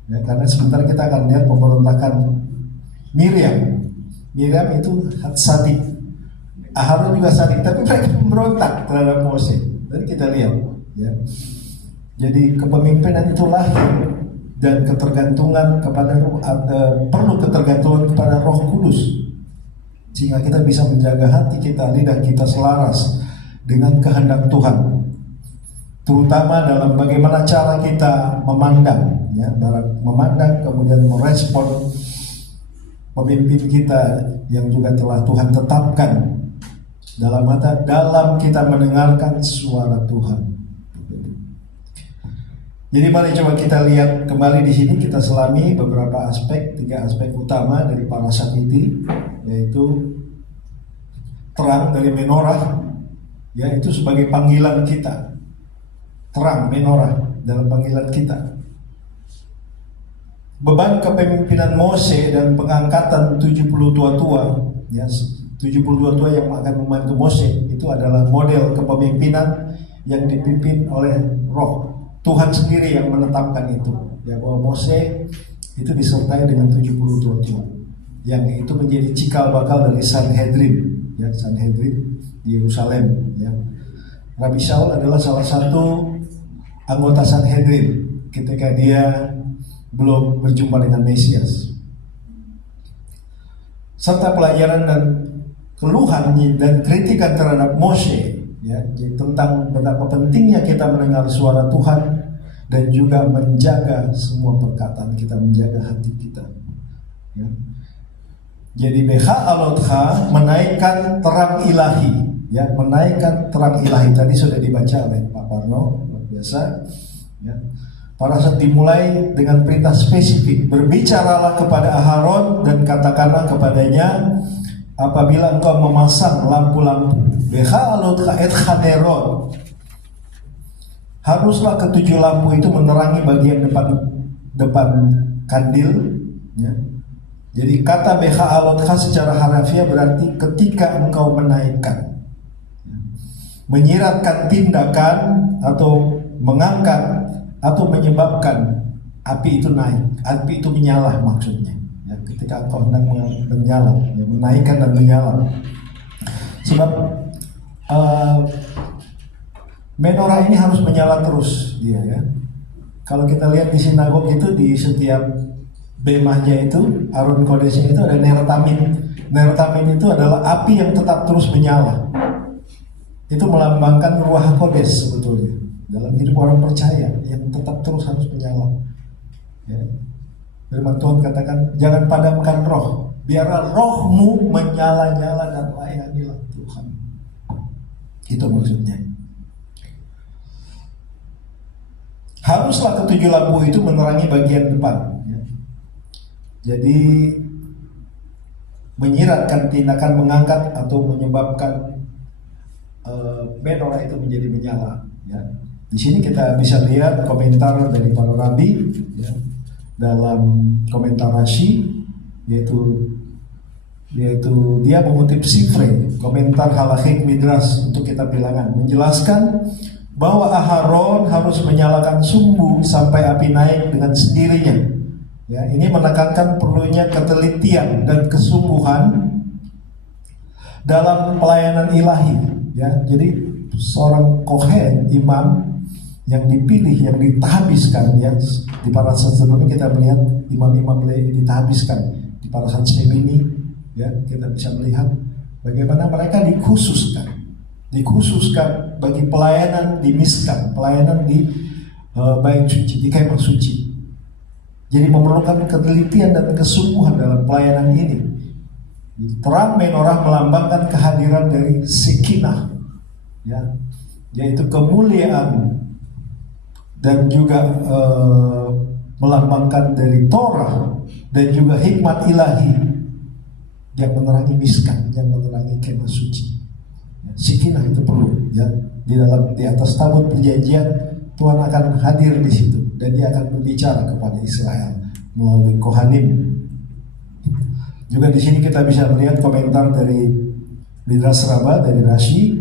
ya, karena sebentar kita akan lihat pemberontakan Miriam. Miriam itu sadik, Aharon juga sadik, tapi mereka memberontak terhadap Mose. Dan kita lihat, ya. Jadi kepemimpinan itu lahir dan ketergantungan kepada perlu ketergantungan kepada Roh Kudus, sehingga kita bisa menjaga hati kita, lidah kita selaras dengan kehendak Tuhan, terutama dalam bagaimana cara kita memandang, ya, memandang kemudian merespon pemimpin kita yang juga telah Tuhan tetapkan dalam kita mendengarkan suara Tuhan. Jadi mari coba kita lihat kembali di sini, kita selami beberapa aspek, 3 aspek utama dari parasat ini, yaitu terang dari menorah, yaitu sebagai panggilan kita, terang menorah dalam panggilan kita. Beban kepemimpinan Mose dan pengangkatan 70 tua-tua, ya, 70 tua-tua yang akan membantu Mose, itu adalah model kepemimpinan yang dipimpin oleh Roh Tuhan sendiri yang menetapkan itu, ya, bahwa Mose itu disertai dengan 70 tua-tua, yang itu menjadi cikal bakal dari Sanhedrin, ya, Sanhedrin di Yerusalem, ya. Rabi Shaul adalah salah satu anggota Sanhedrin ketika dia belum berjumpa dengan Mesias. Serta pelajaran dan keluhan dan kritikan terhadap Mose, ya, tentang betapa pentingnya kita mendengar suara Tuhan dan juga menjaga semua perkataan kita, menjaga hati kita, ya. Jadi BH Alotcha menaikkan terang ilahi, ya, menaikkan terang ilahi. Tadi sudah dibaca oleh Pak Parno, luar biasa, ya. Pada saat dimulai dengan perintah spesifik, berbicaralah kepada Aharon dan katakanlah kepadanya, apabila engkau memasang lampu-lampu BH Alotcha et Chanerot, haruslah ketujuh lampu itu menerangi bagian depan kandil, ya. Jadi kata BH Alotcha secara harafiah berarti ketika engkau menaikkan, menyiratkan tindakan atau mengangkat atau menyebabkan api itu naik, api itu menyala maksudnya, ya, ketika engkau hendak menyala, ya, menaikkan dan menyala. Sebab menorah ini harus menyala terus dia, ya. Kalau kita lihat di sinagog itu, di setiap bemahnya itu, Aron Kodesnya itu ada nertamin. Nertamin itu adalah api yang tetap terus menyala. Itu melambangkan Ruach Kodes sebetulnya dalam hidup orang percaya yang tetap terus harus menyala. Ya. Firman Tuhan katakan, jangan padamkan roh, biarlah rohmu menyala-nyala dan layanilah Tuhan. Itu maksudnya. Haruslah ketujuh lampu itu menerangi bagian depan. Ya. Jadi menyiratkan tindakan mengangkat atau menyebabkan menorah itu menjadi menyala. Ya. Di sini kita bisa lihat komentar dari para rabi, ya, dalam komentar Rashi, yaitu dia mengutip Sifre, komentar Halakhic Midrash untuk kita bilangan, menjelaskan bahwa Aharon harus menyalakan sumbu sampai api naik dengan sendirinya. Ya, ini menekankan perlunya ketelitian dan kesungguhan dalam pelayanan ilahi. Ya, jadi seorang kohen, imam yang dipilih, yang ditahbiskan, ya, di Parashat sebelumnya kita melihat imam-imam ditahbiskan di Parashat Shemini, ya, kita bisa melihat bagaimana mereka dikhususkan bagi pelayanan di Miskan, pelayanan di bait suci, di kemah suci. Jadi memerlukan ketelitian dan kesungguhan dalam pelayanan ini. Terang menorah melambangkan kehadiran dari Sekinah, ya, yaitu kemuliaan, dan juga melambangkan dari Torah dan juga hikmat ilahi yang menerangi Miskan, yang menerangi kemah suci. Sekinah itu perlu, ya, di atas tabut perjanjian Tuhan akan hadir di situ dan dia akan berbicara kepada Israel melalui Kohanim. Juga di sini kita bisa melihat komentar dari Midrash Rabbah, dari Rashi.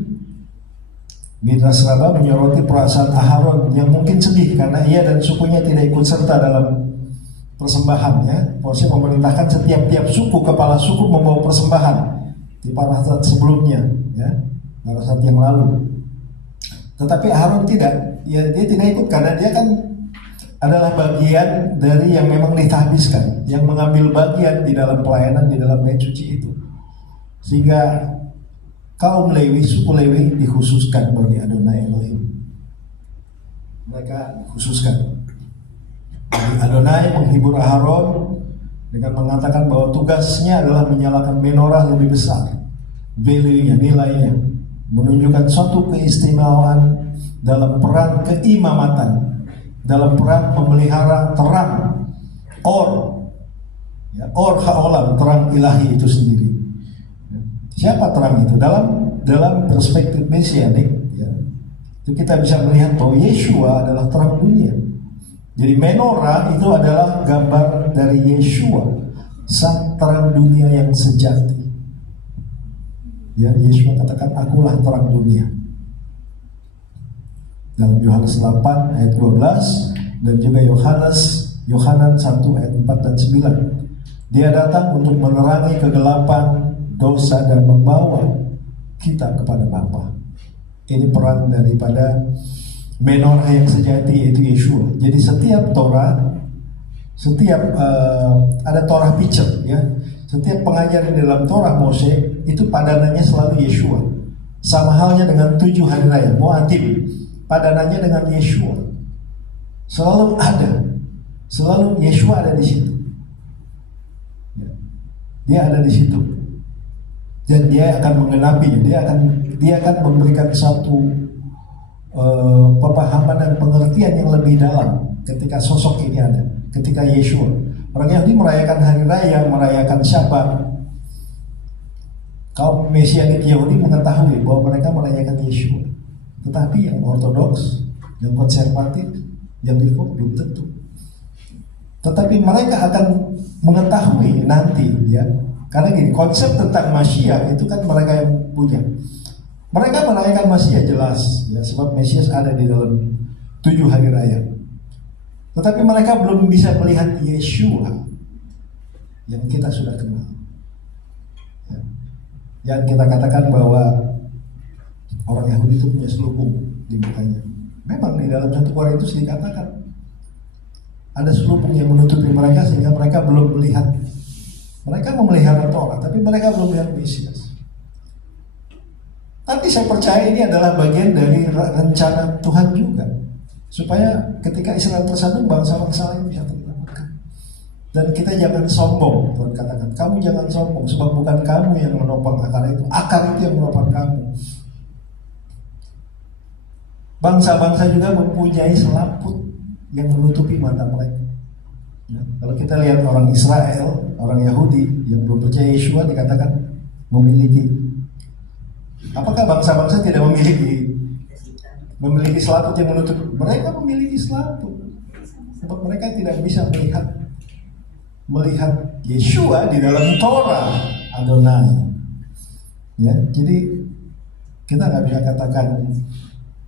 Midrash Rabbah menyoroti perasaan Aharon yang mungkin sedih karena ia dan sukunya tidak ikut serta dalam persembahannya. Mose memerintahkan setiap suku, kepala suku membawa persembahan di Parashat sebelumnya, ya, Parashat yang lalu. Tetapi Aharon tidak, ya, dia tidak ikut karena dia kan adalah bagian dari yang memang ditahbiskan, yang mengambil bagian di dalam pelayanan di dalam bait suci itu. Sehingga kaum Lewi, suku Lewi dikhususkan bagi Adonai Elohim. Mereka dikhususkan. Jadi Adonai menghibur Aharon dengan mengatakan bahwa tugasnya adalah menyalakan menorah lebih besar, value-nya, nilainya, menunjukkan suatu keistimewaan dalam peran keimamatan, dalam peran memelihara terang, ya, haolam, terang ilahi itu sendiri. Siapa terang itu? Dalam perspektif mesianik, ya, itu kita bisa melihat bahwa Yeshua adalah terang dunia. Jadi menorah itu adalah gambar dari Yeshua, sang terang dunia yang sejati. Ya, Yeshua katakan, akulah terang dunia. Dalam Yohanes 8 ayat 12 dan juga Yohanan 1 ayat 4 dan 9. Dia datang untuk menerangi kegelapan, dosa, dan membawa kita kepada Bapa. Ini peran daripada menorah yang sejati, yaitu Yeshua. Jadi setiap Torah, ada Torah picture, ya. Setiap pengajaran dalam Torah Mose itu padanannya selalu Yeshua. Sama halnya dengan 7 hari raya Moadim, padanannya dengan Yeshua. Selalu Yeshua ada di situ. Ya. Dia ada di situ. Dan dia akan menggenapinya. Dia akan memberikan satu pemahaman dan pengertian yang lebih dalam ketika sosok ini ada, ketika Yeshua. Orang Yahudi merayakan hari raya, merayakan Syabat. Kaum Mesianik Yahudi mengetahui bahwa mereka merayakan Yeshua. Tetapi yang ortodoks, yang konservatif, yang reform belum tentu. Tetapi mereka akan mengetahui nanti, ya. Karena gini, konsep tentang Mashiach itu kan mereka yang punya. Mereka merayakan Mashiach jelas, ya, sebab Mesias ada di dalam 7 hari raya. Tetapi mereka belum bisa melihat Yeshua yang kita sudah kenal. Ya. Yang kita katakan bahwa orang Yahudi itu punya selubung di mukanya. Memang di dalam 1 Korintus dikatakan ada selubung yang menutupi mereka sehingga mereka belum melihat. Mereka memelihara Torah, tapi mereka belum melihat Mesias. Tapi saya percaya ini adalah bagian dari rencana Tuhan juga, supaya ketika Israel tersandung, bangsa-bangsa lain bisa terselamatkan. Dan kita jangan sombong. Tuhan katakan, kamu jangan sombong, sebab bukan kamu yang menopang akar itu yang menopang kamu. Bangsa-bangsa juga mempunyai selaput yang menutupi mata mereka. Ya, kalau kita lihat orang Israel, orang Yahudi yang belum percaya Yeshua dikatakan memiliki. Apakah bangsa-bangsa tidak memiliki selaput yang menutup? Mereka memiliki selaput, sebab mereka tidak bisa melihat Yeshua di dalam Torah Adonai. Ya, jadi kita nggak bisa katakan,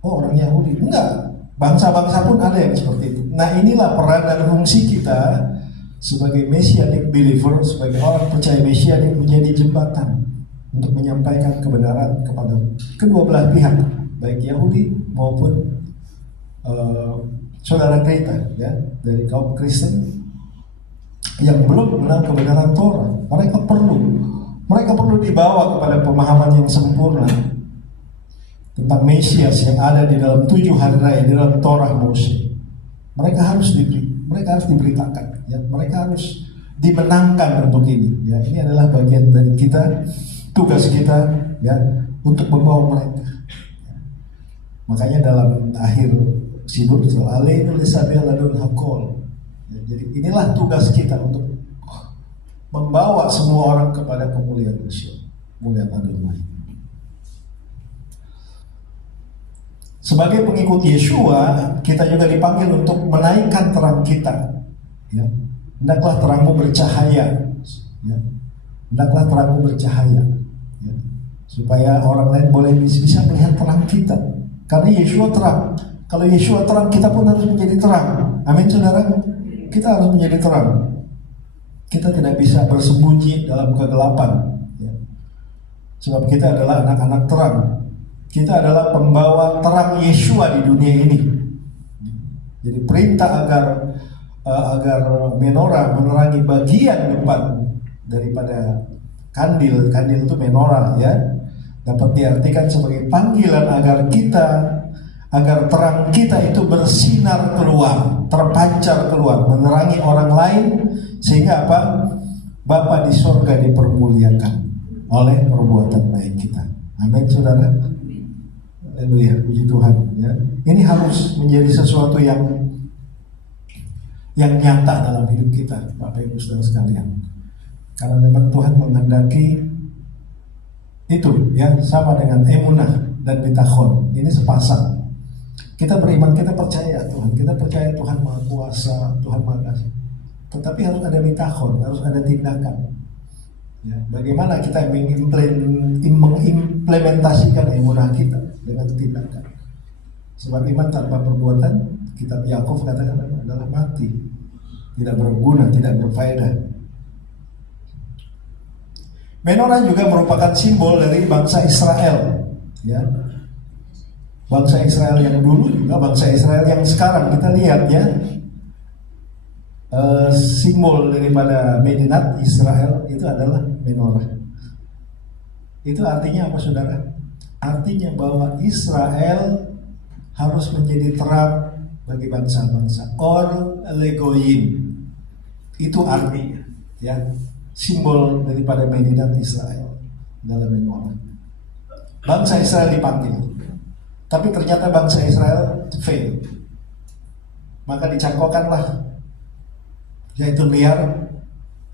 oh orang Yahudi, enggak. Bangsa-bangsa pun ada yang seperti itu. Nah, inilah peran dan fungsi kita sebagai Messianic believer, sebagai orang percaya Messianic, menjadi jembatan untuk menyampaikan kebenaran kepada kedua belah pihak, baik Yahudi maupun saudara kita, ya, dari kaum Kristen yang belum mengenal kebenaran Torah. Mereka perlu dibawa kepada pemahaman yang sempurna tentang Mesias yang ada di dalam 7 hari raya di dalam Torah Mose. Mereka harus diberitakan, ya. Mereka harus dimenangkan untuk ini. Ya, ini adalah bagian dari kita, tugas kita, ya, untuk membawa mereka. Makanya dalam akhir Sidur, Alainul Isabel Ladun Hakol. Jadi inilah tugas kita untuk membawa semua orang kepada kemuliaan Yeshua, kemuliaan Adonai. Sebagai pengikut Yeshua, kita juga dipanggil untuk menaikkan terang kita. Ya. Hendaklah terangmu bercahaya. Ya. Hendaklah terangmu bercahaya. Ya. Supaya orang lain boleh bisa melihat terang kita. Karena Yeshua terang. Kalau Yeshua terang, kita pun harus menjadi terang. Amin, saudara. Kita harus menjadi terang. Kita tidak bisa bersembunyi dalam kegelapan. Ya. Sebab kita adalah anak-anak terang. Kita adalah pembawa terang Yeshua di dunia ini. Jadi perintah agar menorah menerangi bagian depan daripada kandil. Kandil itu menorah, ya. Dapat diartikan sebagai panggilan agar terang kita itu bersinar keluar, terpancar keluar, menerangi orang lain, sehingga apa? Bapa di sorga dipermuliakan oleh perbuatan baik kita. Amin, saudara. Haleluya, puji Tuhan, ya. Ini harus menjadi sesuatu yang nyata dalam hidup kita, Bapak Ibu Saudara sekalian. Karena memang Tuhan menghendaki itu, ya, sama dengan emunah dan bitachon. Ini sepasang. Kita beriman, kita percaya Tuhan, kita percaya Tuhan Maha Kuasa, Tuhan Maha Kasih. Tetapi harus ada bitachon, harus ada tindakan. Ya, bagaimana kita mengimplementasikan emunah kita dengan tindakan. Sebab iman tanpa perbuatan, kitab Yakov katakan adalah mati, tidak berguna, tidak berfaedah. Menorah juga merupakan simbol dari bangsa Israel, ya. Bangsa Israel yang dulu juga bangsa Israel yang sekarang. Kita lihat, ya, simbol daripada Medinat Israel itu adalah menorah. Itu artinya apa, saudara? Artinya bahwa Israel harus menjadi terang bagi bangsa-bangsa. Or legoyim. Itu artinya, ya, simbol daripada Medinat Israel dalam menorah. Bangsa Israel dipanggil, tapi ternyata bangsa Israel fail. Maka dicangkokkanlah zaitun liar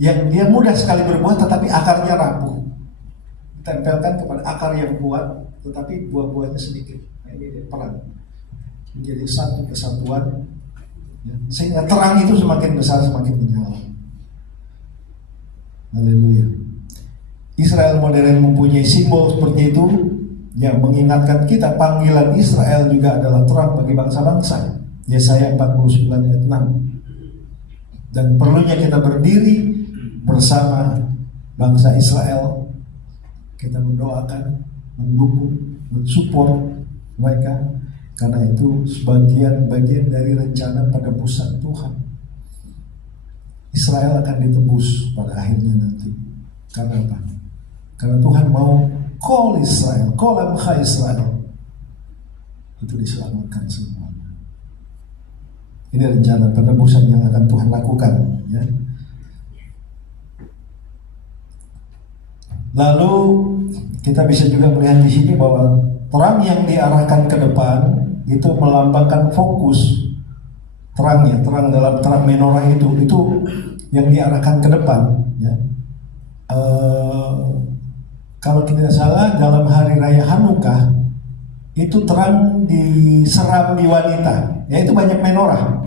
yang dia mudah sekali berbuah tetapi akarnya rapuh. Tempelkan kepada akar yang kuat tetapi buah-buahnya sedikit. Nah, ini peran menjadi satu kesatuan, ya, sehingga terang itu semakin besar, semakin menyala. Haleluya. Israel modern mempunyai simbol seperti itu yang mengingatkan kita panggilan Israel juga adalah terang bagi bangsa-bangsa. Yesaya 49 ayat 6. Dan perlunya kita berdiri bersama bangsa Israel. Kita mendoakan, mendukung, mensupport mereka. Karena itu bagian dari rencana penebusan Tuhan. Israel akan ditebus pada akhirnya nanti. Karena apa? Karena Tuhan mau call Israel, call Amcha Israel, itu diselamatkan semua. Ini rencana penebusan yang akan Tuhan lakukan, ya. Lalu kita bisa juga melihat di sini bahwa terang yang diarahkan ke depan itu melambangkan fokus terangnya, terang dalam terang menorah itu yang diarahkan ke depan, ya. Kalau tidak salah dalam hari raya Hanukkah itu terang diserami wanita, ya itu banyak menorah.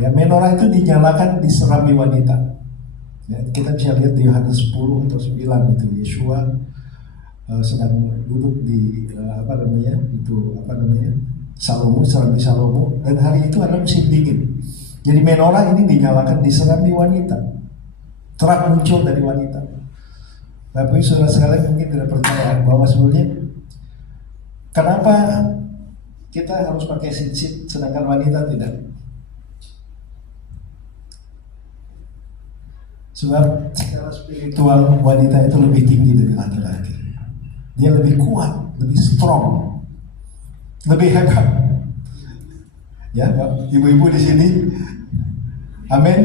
Ya, menorah itu dinyalakan diserami wanita. Ya, kita bisa lihat di Yohanes 10 atau 9 itu Yeshua sedang duduk di Salomo, serami Salomo, dan hari itu ada musim dingin. Jadi menorah ini dinyalakan diserami wanita. Terang muncul dari wanita. Tapi saudara sekalian mungkin tidak percaya bahwa sebenarnya kenapa kita harus pakai cincin sedangkan wanita tidak? Sebab secara spiritual wanita itu lebih tinggi dari laki-laki. Dia lebih kuat, lebih strong, lebih hebat. Ya, ibu-ibu di sini, amin,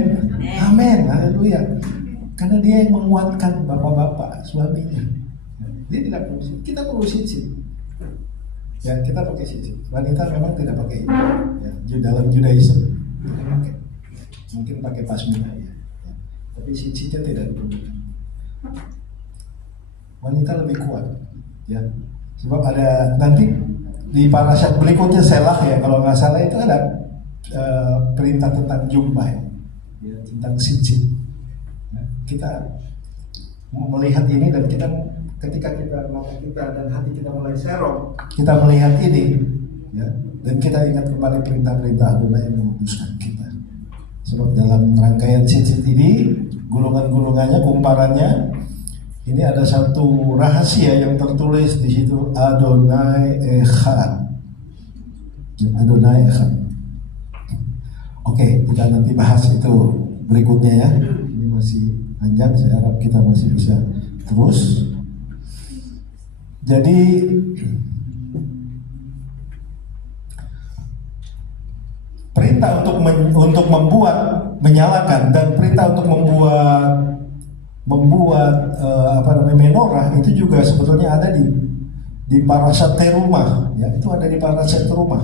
amin, haleluya. Karena dia yang menguatkan bapak-bapak suaminya. Dia tidak perlu, kita perlu cincin. Ya, kita pakai cincin. Wanita memang tidak pakai ini. Ya, dalam Judaism tidak pakai. Mungkin pakai pasmina ya. Tapi cincinnya tidak perlu. Wanita lebih kuat, ya. Sebab ada nanti di parashat berikutnya Selah ya, kalau nggak salah itu ada perintah tentang jumlah ya, tentang cincin. Kita mau melihat ini dan ketika mata kita dan hati kita mulai serong, kita melihat ini, ya, dan kita ingat kembali perintah-perintah Adonai yang menguduskan kita. Sebab dalam rangkaian cincin ini, gulungan-gulungannya, kumparannya, ini ada satu rahasia yang tertulis di situ, Adonai Echad. Adonai Echad. Oke, kita nanti bahas itu berikutnya ya. Ini masih panjang, saya harap kita masih bisa terus. Jadi perintah untuk menyalakan dan perintah untuk membuat menorah itu juga sebetulnya ada di parashat terumah, ya, itu ada di parashat terumah.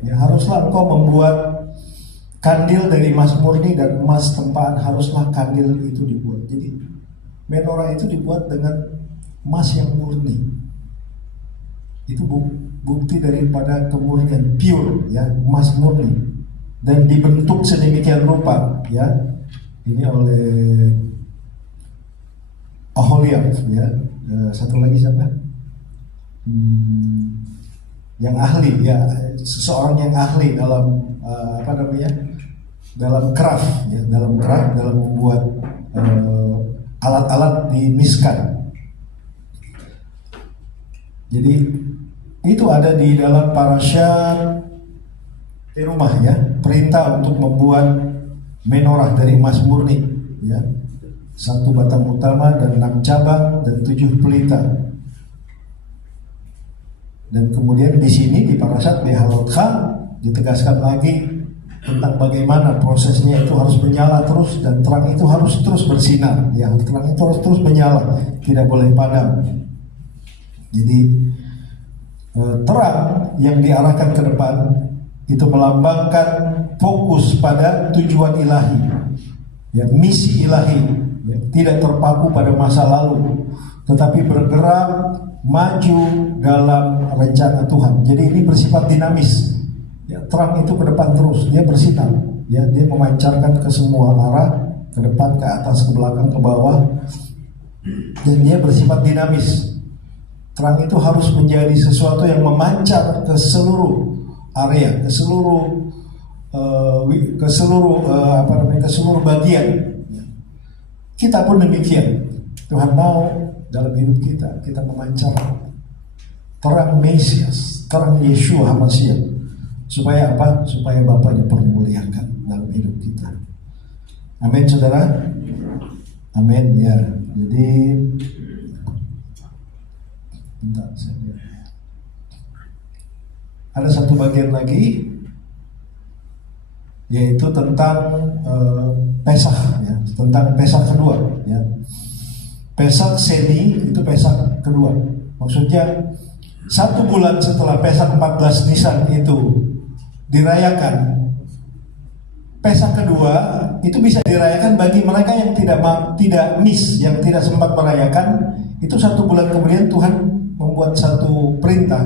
Ya, haruslah engkau membuat kandil dari emas murni dan emas tempaan, haruslah kandil itu dibuat. Jadi menorah itu dibuat dengan emas yang murni. Itu bukti daripada kemurnian, pure, ya, emas murni, dan dibentuk sedemikian rupa, ya. Ini oleh Oholiab, ya. Satu lagi siapa? Yang ahli, ya, seseorang yang ahli dalam dalam craft, ya, dalam membuat alat-alat di Miskan. Jadi itu ada di dalam parashat terumah, ya, perintah untuk membuat menorah dari emas murni, ya, 1 batang utama dan 6 cabang dan 7 pelita. Dan kemudian di sini di parashat Behalotcha ditegaskan lagi tentang bagaimana prosesnya, itu harus menyala terus dan terang itu harus terus bersinar, ya, terang itu harus terus menyala, tidak boleh padam. Jadi terang yang diarahkan ke depan itu melambangkan fokus pada tujuan ilahi, ya, misi ilahi, ya, tidak terpaku pada masa lalu, tetapi bergerak maju dalam rencana Tuhan. Jadi ini bersifat dinamis. Ya, terang itu ke depan terus, dia bersinar, ya, dia memancarkan ke semua arah, ke depan, ke atas, ke belakang, ke bawah, dan dia bersifat dinamis. Terang itu harus menjadi sesuatu yang memancar ke seluruh area, ke seluruh bagian. Kita pun demikian. Tuhan mau dalam hidup kita memancar terang Mesias, terang Yeshua HaMashiach. Supaya apa? Supaya Bapa dipermuliakan dalam hidup kita. Amin, saudara. Amin, ya. Jadi bentar, saya lihat. Ada satu bagian lagi, yaitu tentang Pesach, ya, tentang Pesach kedua, ya. Pesach Seni itu Pesach kedua. Maksudnya 1 bulan setelah Pesach 14 Nisan itu dirayakan, Pesach kedua itu bisa dirayakan bagi mereka yang tidak miss, yang tidak sempat merayakan. Itu 1 bulan kemudian Tuhan membuat satu perintah,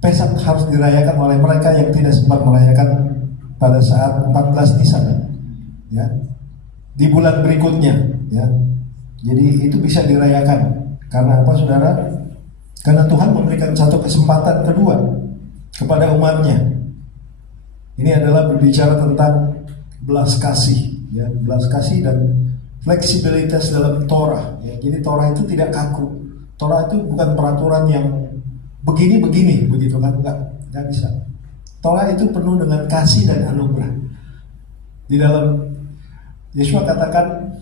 Pesach harus dirayakan oleh mereka yang tidak sempat merayakan pada saat 14 Nisan, ya, di bulan berikutnya, ya. Jadi itu bisa dirayakan. Karena apa, saudara? Karena Tuhan memberikan satu kesempatan kedua kepada umatnya. Ini adalah berbicara tentang belas kasih, ya, belas kasih dan fleksibilitas dalam Torah, ya. Jadi Torah itu tidak kaku. Torah itu bukan peraturan yang begini begitu kan, enggak bisa. Torah itu penuh dengan kasih dan anugerah. Di dalam Yesua katakan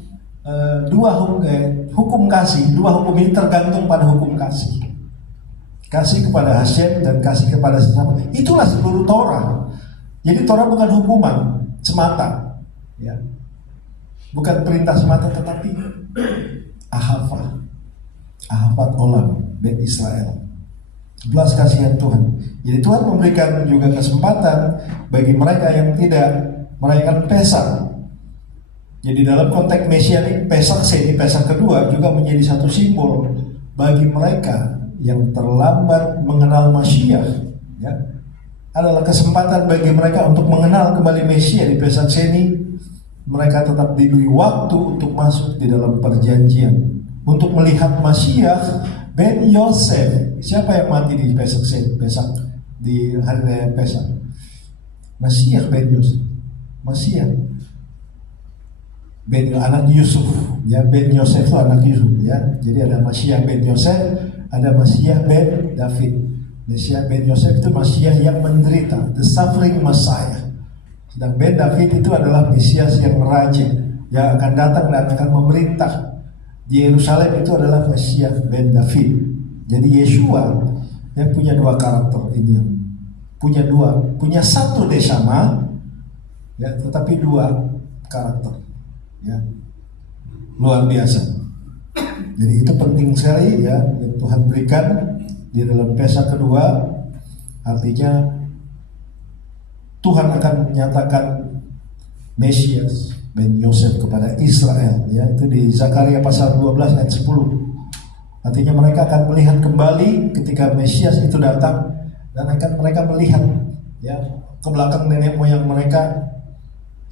hukum kasih, 2 hukum ini tergantung pada hukum kasih. Kasih kepada Hashem dan kasih kepada sesama. Itulah seluruh Torah. Jadi Torah bukan hukuman semata, ya. Bukan perintah semata, tetapi ahavat olam, Bet Israel, belas kasihan Tuhan. Jadi Tuhan memberikan juga kesempatan bagi mereka yang tidak merayakan Pesach. Jadi dalam konteks mesianik, Pesach Seni, Pesach kedua juga menjadi satu simbol bagi mereka yang terlambat mengenal Masiah, ya. Adalah kesempatan bagi mereka untuk mengenal kembali Mesias. Di Pesach Seni mereka tetap diberi waktu untuk masuk di dalam perjanjian, untuk melihat Masiah ben Yosef. Siapa yang mati di Pesach Seni, Pesach di hari raya Pesach? Masiah ben Yosef. Masiah ben anak Yusuf, ya. Ben Yosef itu anak Yusuf, ya. Jadi ada Masiah ben Yosef, ada Masiah ben David. Masiah ben Yosef itu Masiah yang menderita, the suffering Messiah. Sedang ben David itu adalah Mesias yang raja, yang akan datang dan akan memerintah. Di Yerusalem itu adalah Masiah ben David. Jadi Yeshua yang punya 2 karakter ini, punya satu desama, ya, tetapi 2 karakter, ya, luar biasa. Jadi itu penting sekali, ya, yang Tuhan berikan di dalam Pesach kedua. Artinya Tuhan akan menyatakan Mesias ben Yosef kepada Israel, ya. Itu di Zakaria pasal 12 ayat 10. Artinya mereka akan melihat kembali ketika Mesias itu datang, dan akan mereka melihat, ya, ke belakang nenek moyang mereka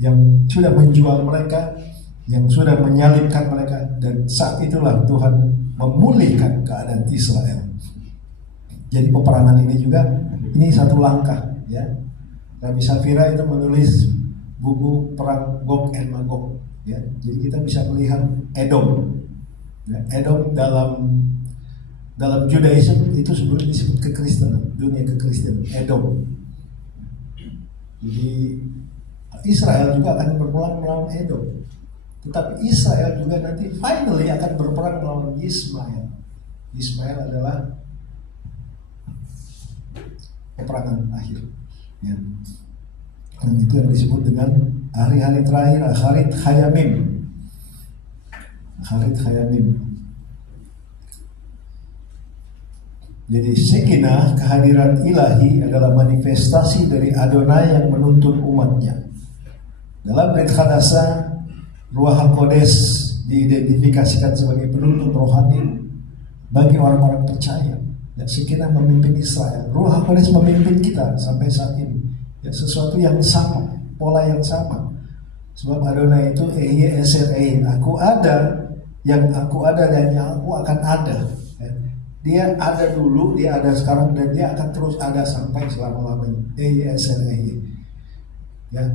yang sudah menjual mereka, yang sudah menyalibkan mereka, dan saat itulah Tuhan memulihkan keadaan Israel. Jadi peperangan ini juga, ini satu langkah, ya. Rabbi Safira itu menulis buku perang Gog and Magog, ya. Jadi kita bisa melihat Edom, ya. Edom dalam Judaism itu sebelum disebut kekristenan, dunia kekristenan, Edom. Jadi Israel juga akan berperang melawan Edom, tetapi Israel juga nanti finally akan berperang melawan Ismail. Ismail adalah peperangan akhir, ya. Dan itu yang disebut dengan hari-hari terakhir, Akharit Hayamim. Akharit Hayamim. Jadi Shekinah, kehadiran ilahi, adalah manifestasi dari Adonai yang menuntun umatnya. Dalam Brit Hadasa, Ruach HaKodes diidentifikasikan sebagai penuntun rohani bagi orang-orang percaya. Dan Shekinah memimpin Israel, Ruach HaKodes memimpin kita sampai saat ini. Ya, sesuatu yang sama, pola yang sama. Sebab Adonai itu Ehyeh Eser Ehyeh, aku ada, yang aku ada dan yang aku akan ada. Ya. Dia ada dulu, dia ada sekarang, dan dia akan terus ada sampai selama-lamanya. Ehyeh Eser Ehyeh. Ya,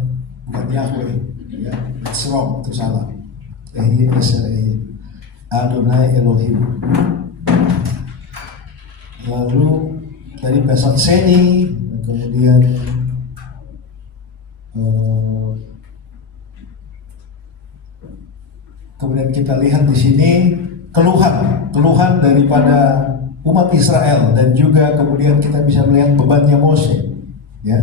bukan Yahweh, ya, it's wrong, itu salah. Ehyeh Eser Ehyeh, Adonai Elohim. Lalu dari Pesach Seni, kemudian Kemudian kita lihat di sini keluhan daripada umat Israel, dan juga kemudian kita bisa melihat bebannya Mose, ya,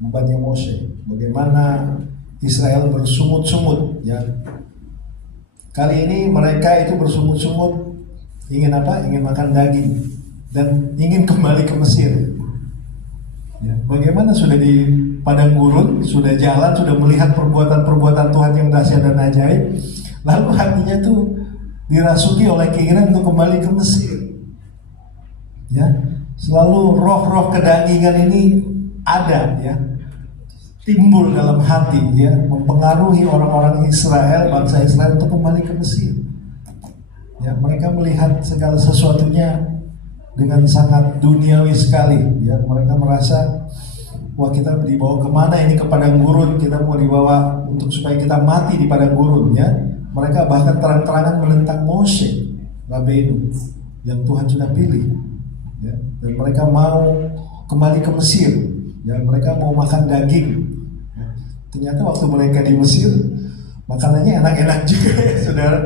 bebannya Mose. Bagaimana Israel bersungut-sungut, ya. Kali ini mereka itu bersungut-sungut ingin apa? Ingin makan daging dan ingin kembali ke Mesir. Ya, bagaimana sudah di padang gurun, sudah jalan, sudah melihat perbuatan-perbuatan Tuhan yang dahsyat dan ajaib, lalu hatinya tuh dirasuki oleh keinginan untuk kembali ke Mesir. Ya, selalu roh-roh kedagingan ini ada, ya, timbul dalam hati, ya, mempengaruhi orang-orang Israel, bangsa Israel untuk kembali ke Mesir. Ya, mereka melihat segala sesuatunya dengan sangat duniawi sekali. Ya, mereka merasa, wah, kita dibawa kemana ini, ke padang gurun, kita mau dibawa untuk supaya kita mati di padang gurun. Ya, mereka bahkan terang-terangan menentang Mose Rabbeinu yang Tuhan sudah pilih. Ya, dan mereka mau kembali ke Mesir. Ya, mereka mau makan daging. Ya, ternyata waktu mereka di Mesir makanannya enak-enak juga, ya, saudara.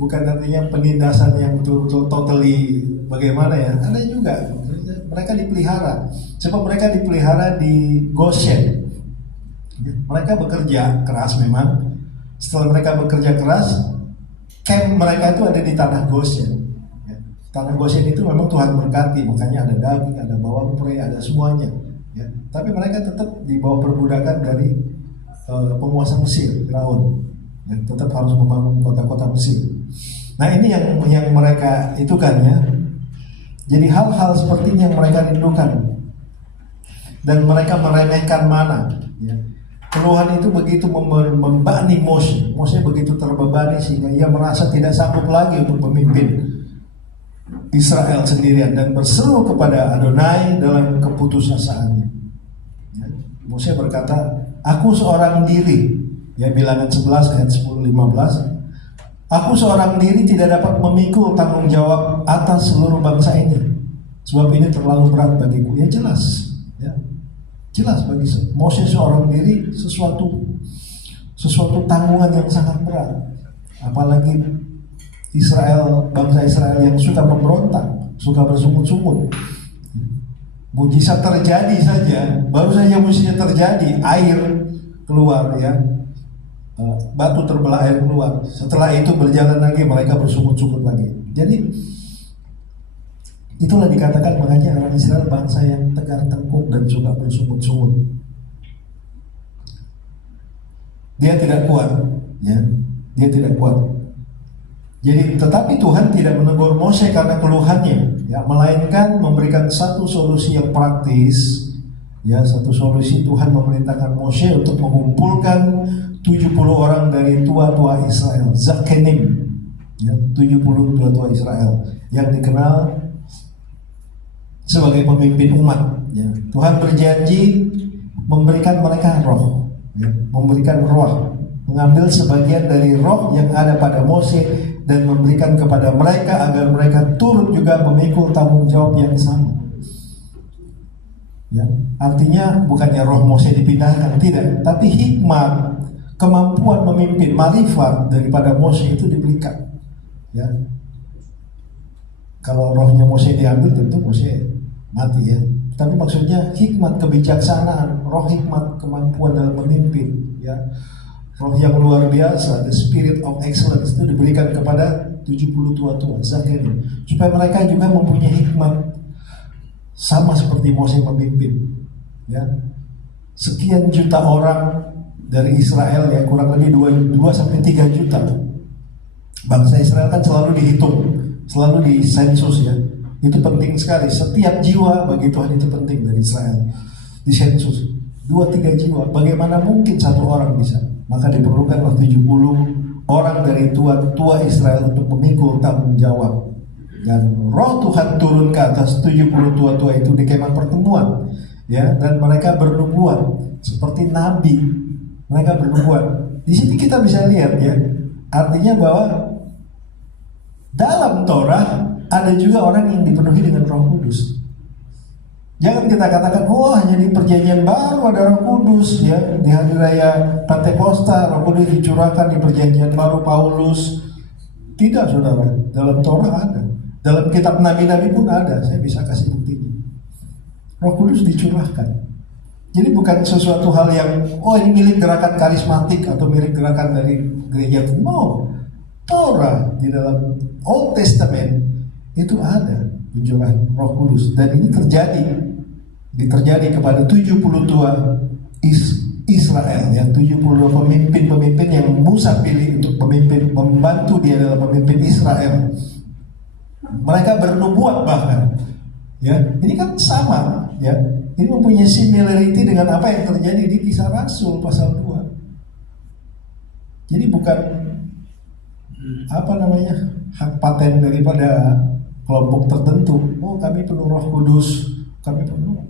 Bukan artinya penindasan yang betul-betul totally bagaimana, ya. Ada juga mereka dipelihara. Sebab mereka dipelihara di Goshen. Ya, mereka bekerja keras memang. Setelah mereka bekerja keras, camp mereka itu ada di tanah Goshen. Tanah Goshen itu memang Tuhan berkati, makanya ada daging, ada bawang putih, ada semuanya. Ya. Tapi mereka tetap di bawah perbudakan dari penguasa Mesir, Firaun. Ya, tetap harus membangun kota-kota Mesir. Nah, ini yang mereka itu kan, ya. Jadi hal-hal seperti ini yang mereka rindukan, dan mereka meremehkan mana. Ya. Keluhan itu begitu membebani Mose. Mose begitu terbebani sehingga ia merasa tidak sanggup lagi untuk memimpin Israel sendirian, dan berseru kepada Adonai dalam keputusasaannya. Ya, Mose berkata, aku seorang diri, ya, Bilangan 11 ayat 10-15, aku seorang diri tidak dapat memikul tanggung jawab atas seluruh bangsa ini, sebab ini terlalu berat bagiku. Ya, jelas, ya, jelas bagi Mose seorang diri sesuatu tanggungan yang sangat berat, apalagi Israel, bangsa Israel yang suka memberontak, suka bersungut-sungut. Mujizat terjadi saja, baru saja mujizat terjadi, air keluar, ya, batu terbelah, air keluar. Setelah itu berjalan lagi, mereka bersungut-sungut lagi. Jadi itulah dikatakan makanya orang Israel bangsa yang tegar tengkuk dan suka bersungut-sungut. Dia tidak kuat, ya, dia tidak kuat. Jadi, tetapi Tuhan tidak menegur Mose karena keluhannya, ya, melainkan memberikan satu solusi yang praktis. Ya, satu solusi. Tuhan memerintahkan Mose untuk mengumpulkan 70 orang dari tua-tua Israel, Zakenim, ya, 70 tua-tua Israel yang dikenal sebagai pemimpin umat. Ya. Tuhan berjanji memberikan mereka roh, ya, memberikan roh, mengambil sebagian dari roh yang ada pada Mose dan memberikan kepada mereka agar mereka turut juga memikul tanggung jawab yang sama. Ya, artinya bukannya roh Mose dipindahkan, tidak, tapi hikmat, kemampuan memimpin, marifat daripada Mose itu diberikan. Ya, kalau rohnya Mose diambil tentu Mose mati, ya. Tapi maksudnya hikmat, kebijaksanaan, roh hikmat, kemampuan dalam memimpin, ya. Roh yang luar biasa, the spirit of excellence itu diberikan kepada 70 tua-tua Zakerim, supaya mereka juga mempunyai hikmat sama seperti Mose memimpin. Ya, sekian juta orang dari Israel, ya, kurang lebih 2-3 juta. Bangsa Israel kan selalu dihitung, selalu disensus, ya. Itu penting sekali. Setiap jiwa bagi Tuhan itu penting dari Israel. Disensus 2-3 jiwa. Bagaimana mungkin satu orang bisa? Maka diperlukanlah 70 orang dari tua-tua Israel untuk memikul tanggung jawab. Dan roh Tuhan turun ke atas 70 tua-tua itu di kemah pertemuan, ya, dan mereka bernubuat seperti nabi. Mereka bernubuat. Di sini kita bisa lihat, ya, artinya bahwa dalam Torah ada juga orang yang dipenuhi dengan Roh Kudus. Jangan kita katakan, wah hanya di perjanjian baru ada Roh Kudus ya. Di hari raya Pentakosta Roh Kudus dicurahkan, di perjanjian baru Paulus. Tidak saudara, dalam Torah ada, dalam kitab nabi-nabi pun ada. Saya bisa kasih buktinya. Roh Kudus dicurahkan. Jadi bukan sesuatu hal yang ini milik gerakan karismatik atau milik gerakan dari gereja. No, Torah di dalam Old Testament itu ada pencurahan Roh Kudus, dan ini terjadi kepada 72 Israel ya, 72 pemimpin yang Musa pilih untuk membantu dia dalam memimpin Israel. Mereka bernubuat bahkan ya. Ini kan sama ya. Ini mempunyai similarity dengan apa yang terjadi di Kisah Rasul pasal 2. Jadi bukan hak paten daripada kelompok tertentu. Oh, kami penuh Roh Kudus, kami penuh.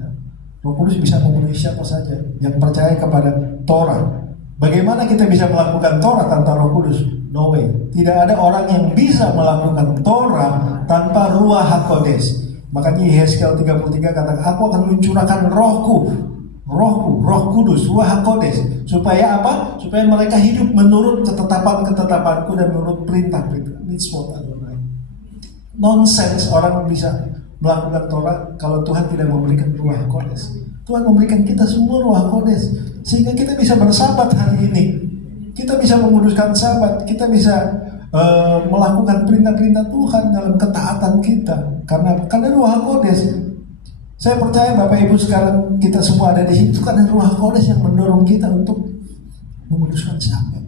Ya. Roh Kudus bisa memenuhi siapa saja yang percaya kepada Torah. Bagaimana kita bisa melakukan Torah tanpa Roh Kudus? No way. Tidak ada orang yang bisa melakukan Torah tanpa Ruach HaKodes. Makanya Yesaya 33 katakan, aku akan mencurahkan rohku, Roh Kudus, Ruach HaKodes. Supaya apa? Supaya mereka hidup menurut ketetapan-ketetapanku dan menurut perintah-perintah. Mitzvot Adonai. Nonsense orang bisa melakukan Torah kalau Tuhan tidak memberikan Ruach HaKodes. Tuhan memberikan kita semua Ruach HaKodes, sehingga kita bisa bersabat hari ini. Kita bisa menguduskan sabat, kita bisa melakukan perintah-perintah Tuhan dalam ketaatan kita. Karena Ruach HaKodes. Saya percaya Bapak Ibu sekarang kita semua ada di situ karena Ruach HaKodes yang mendorong kita untuk menguduskan sabat.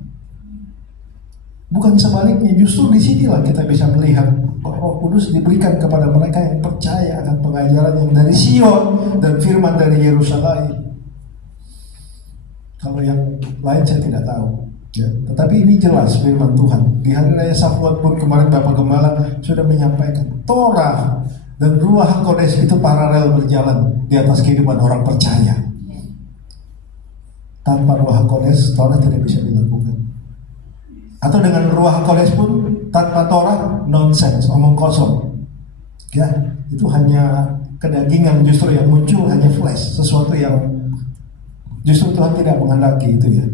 Bukan sebaliknya, justru disinilah kita bisa melihat bahwa Roh Kudus diberikan kepada mereka yang percaya akan pengajaran yang dari Sion dan firman dari Yerusalem. Kalau yang lain saya tidak tahu. Ya, tetapi ini jelas firman Tuhan. Di hari raya Shavuot pun kemarin Bapak Gembala sudah menyampaikan Torah dan Ruach HaKodes itu paralel berjalan di atas kehidupan orang percaya. Tanpa Ruach HaKodes Torah tidak bisa dilakukan. Atau dengan Ruach HaKodes pun tanpa Torah nonsense, omong kosong. Ya, itu hanya kedagingan justru yang muncul, hanya flesh, sesuatu yang justru Tuhan tidak menghendaki itu ya.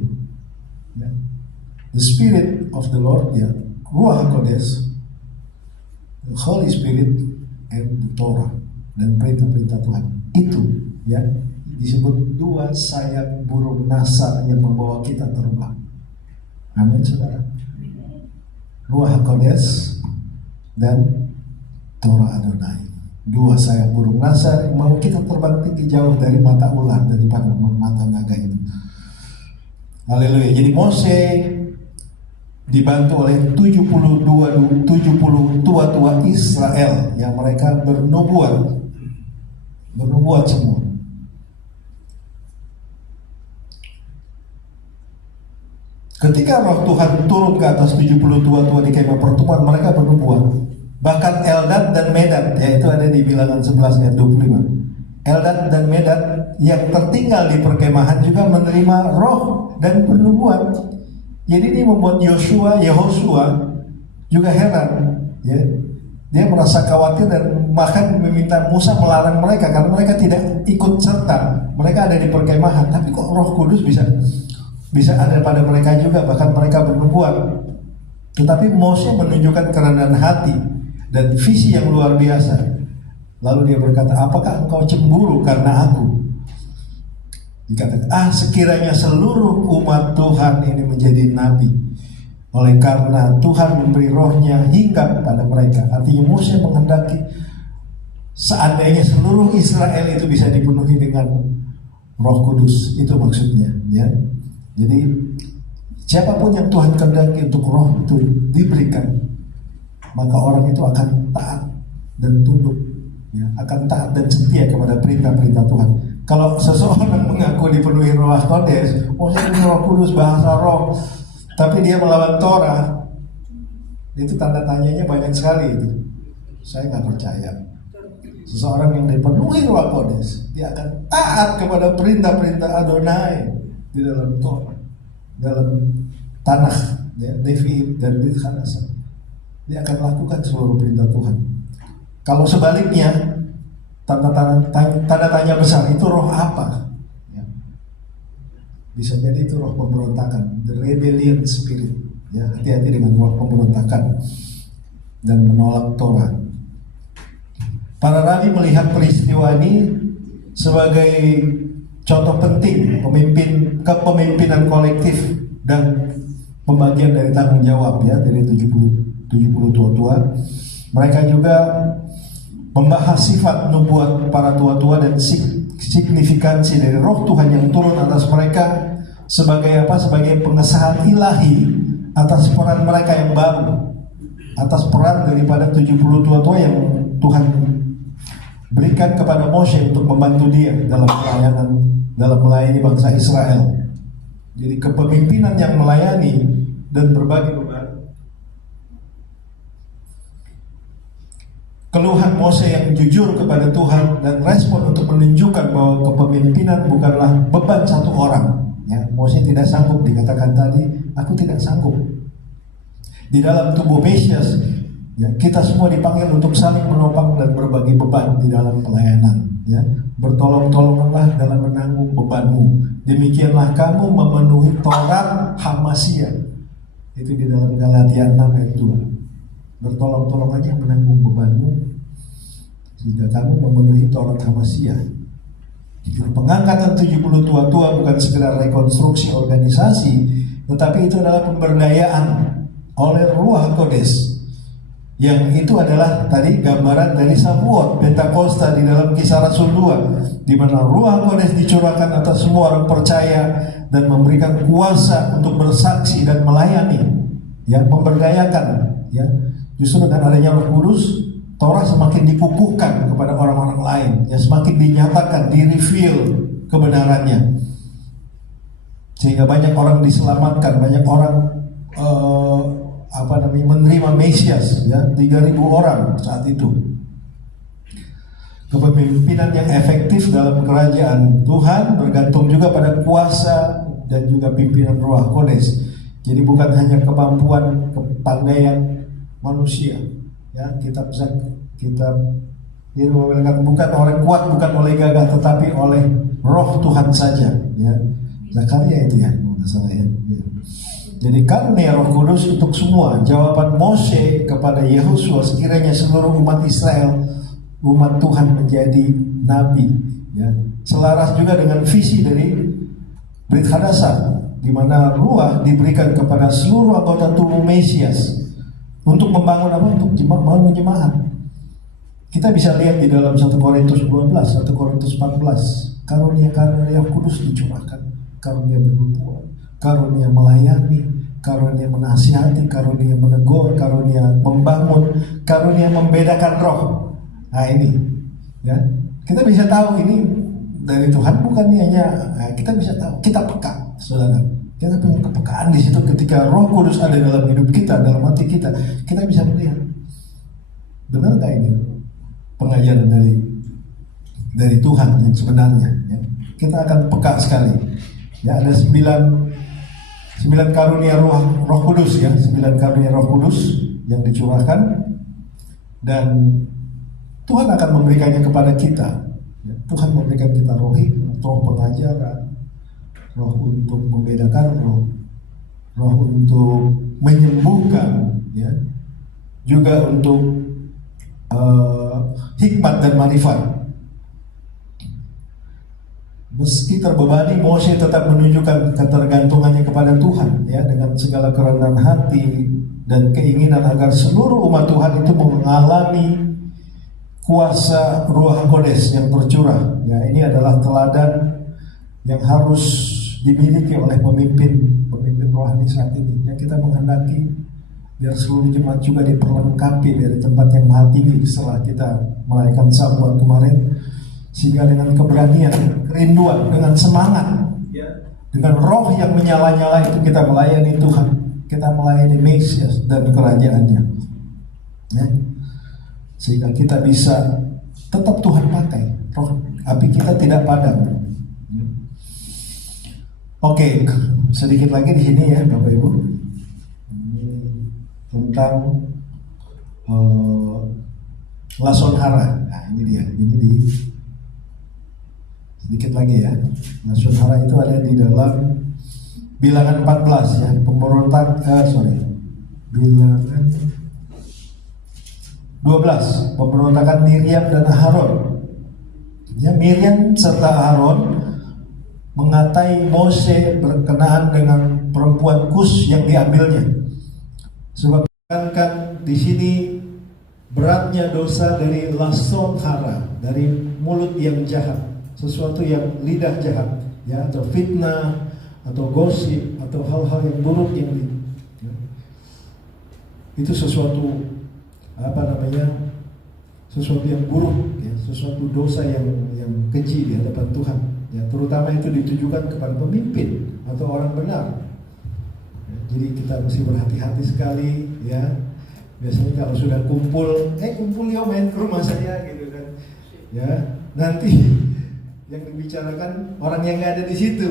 The Spirit of the Lord, ya, Ruach HaKodes, the Holy Spirit, and the Torah, dan perintah-perintah Tuhan. Itu, ya, disebut dua sayap burung nasa yang membawa kita terbang. Amin, saudara. Ruach HaKodes dan Torah Adonai. Dua sayap burung nasa yang mau kita terbang tinggi jauh dari mata ular, daripada mata naga itu. Haleluya. Jadi Mose dibantu oleh 70 tua-tua Israel yang mereka bernubuat semua. Ketika Roh Tuhan turun ke atas 70 tua-tua di kemah pertemuan, mereka bernubuat. Bahkan Eldad dan Medad, yaitu ada di Bilangan 11 ayat 25. Eldad dan Medad yang tertinggal di perkemahan juga menerima roh dan bernubuat. Jadi ini membuat Yehosua juga heran, ya. Dia merasa khawatir dan bahkan meminta Musa melarang mereka karena mereka tidak ikut serta. Mereka ada di perkemahan, tapi kok Roh Kudus bisa ada pada mereka juga, bahkan mereka bernubuat. Tetapi Mose menunjukkan kerendahan hati dan visi yang luar biasa. Lalu dia berkata, apakah engkau cemburu karena aku? Dikatakan, sekiranya seluruh umat Tuhan ini menjadi nabi, oleh karena Tuhan memberi rohnya hingga pada mereka. Artinya Mose menghendaki seandainya seluruh Israel itu bisa dipenuhi dengan Roh Kudus, itu maksudnya, ya. Jadi siapapun yang Tuhan kehendaki untuk roh itu diberikan, maka orang itu akan taat dan tunduk, ya, akan taat dan setia kepada perintah-perintah Tuhan. Kalau seseorang mengaku dipenuhi Ruach HaKodes, saya punya Roh Kudus, bahasa roh, tapi dia melawan Torah, itu tanda tanyanya banyak sekali itu. Saya nggak percaya. Seseorang yang dipenuhi Ruach HaKodes, dia akan taat kepada perintah-perintah Adonai di dalam Torah, dalam tanah, ya, Devi dan Brit Hanasa. Dia akan lakukan seluruh perintah Tuhan. Kalau sebaliknya, tanda tanya besar, itu roh apa? Ya. Bisa jadi itu roh pemberontakan, the rebellion spirit. Ya, hati-hati dengan roh pemberontakan dan menolak Torah. Para rabi melihat peristiwa ini sebagai contoh penting kepemimpinan kolektif dan pembagian dari tanggung jawab, ya, dari 70 tua-tua. Mereka juga membahas sifat nubuat para tua-tua dan signifikansi dari roh Tuhan yang turun atas mereka sebagai apa? Sebagai pengesahan ilahi atas peran mereka yang baru, atas peran daripada 70 tua-tua yang Tuhan berikan kepada Moshe untuk membantu dia dalam melayani bangsa Israel. Jadi kepemimpinan yang melayani dan berbagi beban. Keluhan Mose yang jujur kepada Tuhan dan respon untuk menunjukkan bahwa kepemimpinan bukanlah beban satu orang. Ya, Mose tidak sanggup, dikatakan tadi, aku tidak sanggup. Di dalam tubuh Mesias, ya, kita semua dipanggil untuk saling menopang dan berbagi beban di dalam pelayanan. Ya, bertolong-tolonglah dalam menanggung bebanmu. Demikianlah kamu memenuhi Taurat Hamasiyah. Itu di dalam Galatia 6 ayat 2. Bertolong-tolong aja menanggung bebanmu sehingga kamu memenuhi Taurat Hamasiyah. Pengangkatan 70 tua-tua bukan sekedar rekonstruksi organisasi, tetapi itu adalah pemberdayaan oleh Ruach Kodes. Yang itu adalah tadi gambaran dari Shavuot, Pentakosta di dalam Kisah Rasul 2, di mana Ruach Kodes dicurahkan atas semua orang percaya dan memberikan kuasa untuk bersaksi dan melayani, ya, memberdayakan, ya. Justru dengan adanya Roh Kudus, Torah semakin dikukuhkan kepada orang-orang lain, ya, semakin dinyatakan, di-reveal kebenarannya, sehingga banyak orang diselamatkan, banyak orang menerima Mesias, ya, 3.000 orang saat itu. Kepemimpinan yang efektif dalam kerajaan Tuhan bergantung juga pada kuasa dan juga pimpinan Ruach Kodes. Jadi bukan hanya kemampuan, kepandaian manusia, ya, bukan orang kuat, bukan oleh gagah, tetapi oleh Roh Tuhan saja, ya. Zakaria itu, ya, nggak salah, ya. Jadi karunia Roh Kudus untuk semua. Jawaban Moshe kepada Yehosua, sekiranya seluruh umat Israel, umat Tuhan, menjadi nabi, ya, selaras juga dengan visi dari Brit Hadasah, di mana Ruach diberikan kepada seluruh anggota tubuh Mesias untuk membangun apa? Untuk membangun jemaat. Kita bisa lihat di dalam 1 Korintus 12, 1 Korintus 14, karunia-karunia Kudus dicurahkan, karunia bernubuat, karunia melayani, karunia menasihati, karunia menegur, karunia membangun, karunia membedakan roh. Nah ini, ya, kita bisa tahu ini dari Tuhan, bukan hanya kita bisa tahu, kita peka, saudara. Kita punya kepekaan di situ ketika Roh Kudus ada dalam hidup kita, dalam hati kita bisa melihat, benar nggak ini pengajaran dari Tuhan yang sebenarnya, ya. Kita akan peka sekali. Ya, ada 9 karunia Roh Kudus, ya, 9 karunia Roh Kudus yang dicurahkan, dan Tuhan akan memberikannya kepada kita. Ya, Tuhan memberikan kita roh pengajaran, roh untuk membedakan, roh untuk menyembuhkan, ya, juga untuk hikmat dan marifat. Meski terbebani, Moshe tetap menunjukkan ketergantungannya kepada Tuhan, ya, dengan segala kerendahan hati dan keinginan agar seluruh umat Tuhan itu mengalami kuasa Ruach Kodes yang tercurah. Ya, ini adalah teladan yang harus dimiliki oleh pemimpin rohani saat ini. Ya, kita menghendaki biar seluruh jemaat juga diperlengkapi dari tempat yang maha tinggi setelah kita merayakan Shavuot kemarin, sehingga dengan keberanian, kerinduan, dengan semangat, ya, dengan roh yang menyala-nyala itu kita melayani Tuhan, kita melayani Mesias dan kerajaannya, ya, sehingga kita bisa tetap Tuhan pakai, roh api kita tidak padam. Oke, sedikit lagi di sini, ya, Bapak Ibu, ini tentang Lason Hara. Nah, ini dia. Ini di sedikit lagi ya. Lason Hara itu ada di dalam Bilangan 14 ya. Bilangan 12, pemberontakan Miriam dan Aharon. Ya, Miriam serta Aharon mengatai Mose berkenaan dengan perempuan Kus yang diambilnya. Sebab kan di sini beratnya dosa dari lason hara, dari mulut yang jahat, sesuatu yang lidah jahat, ya, atau fitnah, atau gosip, atau hal-hal yang buruk ya. Itu sesuatu sesuatu yang buruk, ya, sesuatu dosa yang keji di hadapan Tuhan. Ya, terutama itu ditujukan kepada pemimpin atau orang benar. Ya, jadi kita mesti berhati-hati sekali, ya. Biasanya kalau sudah kumpul yuk main ke rumah saya gitu kan. Ya, nanti yang dibicarakan orang yang nggak ada di situ.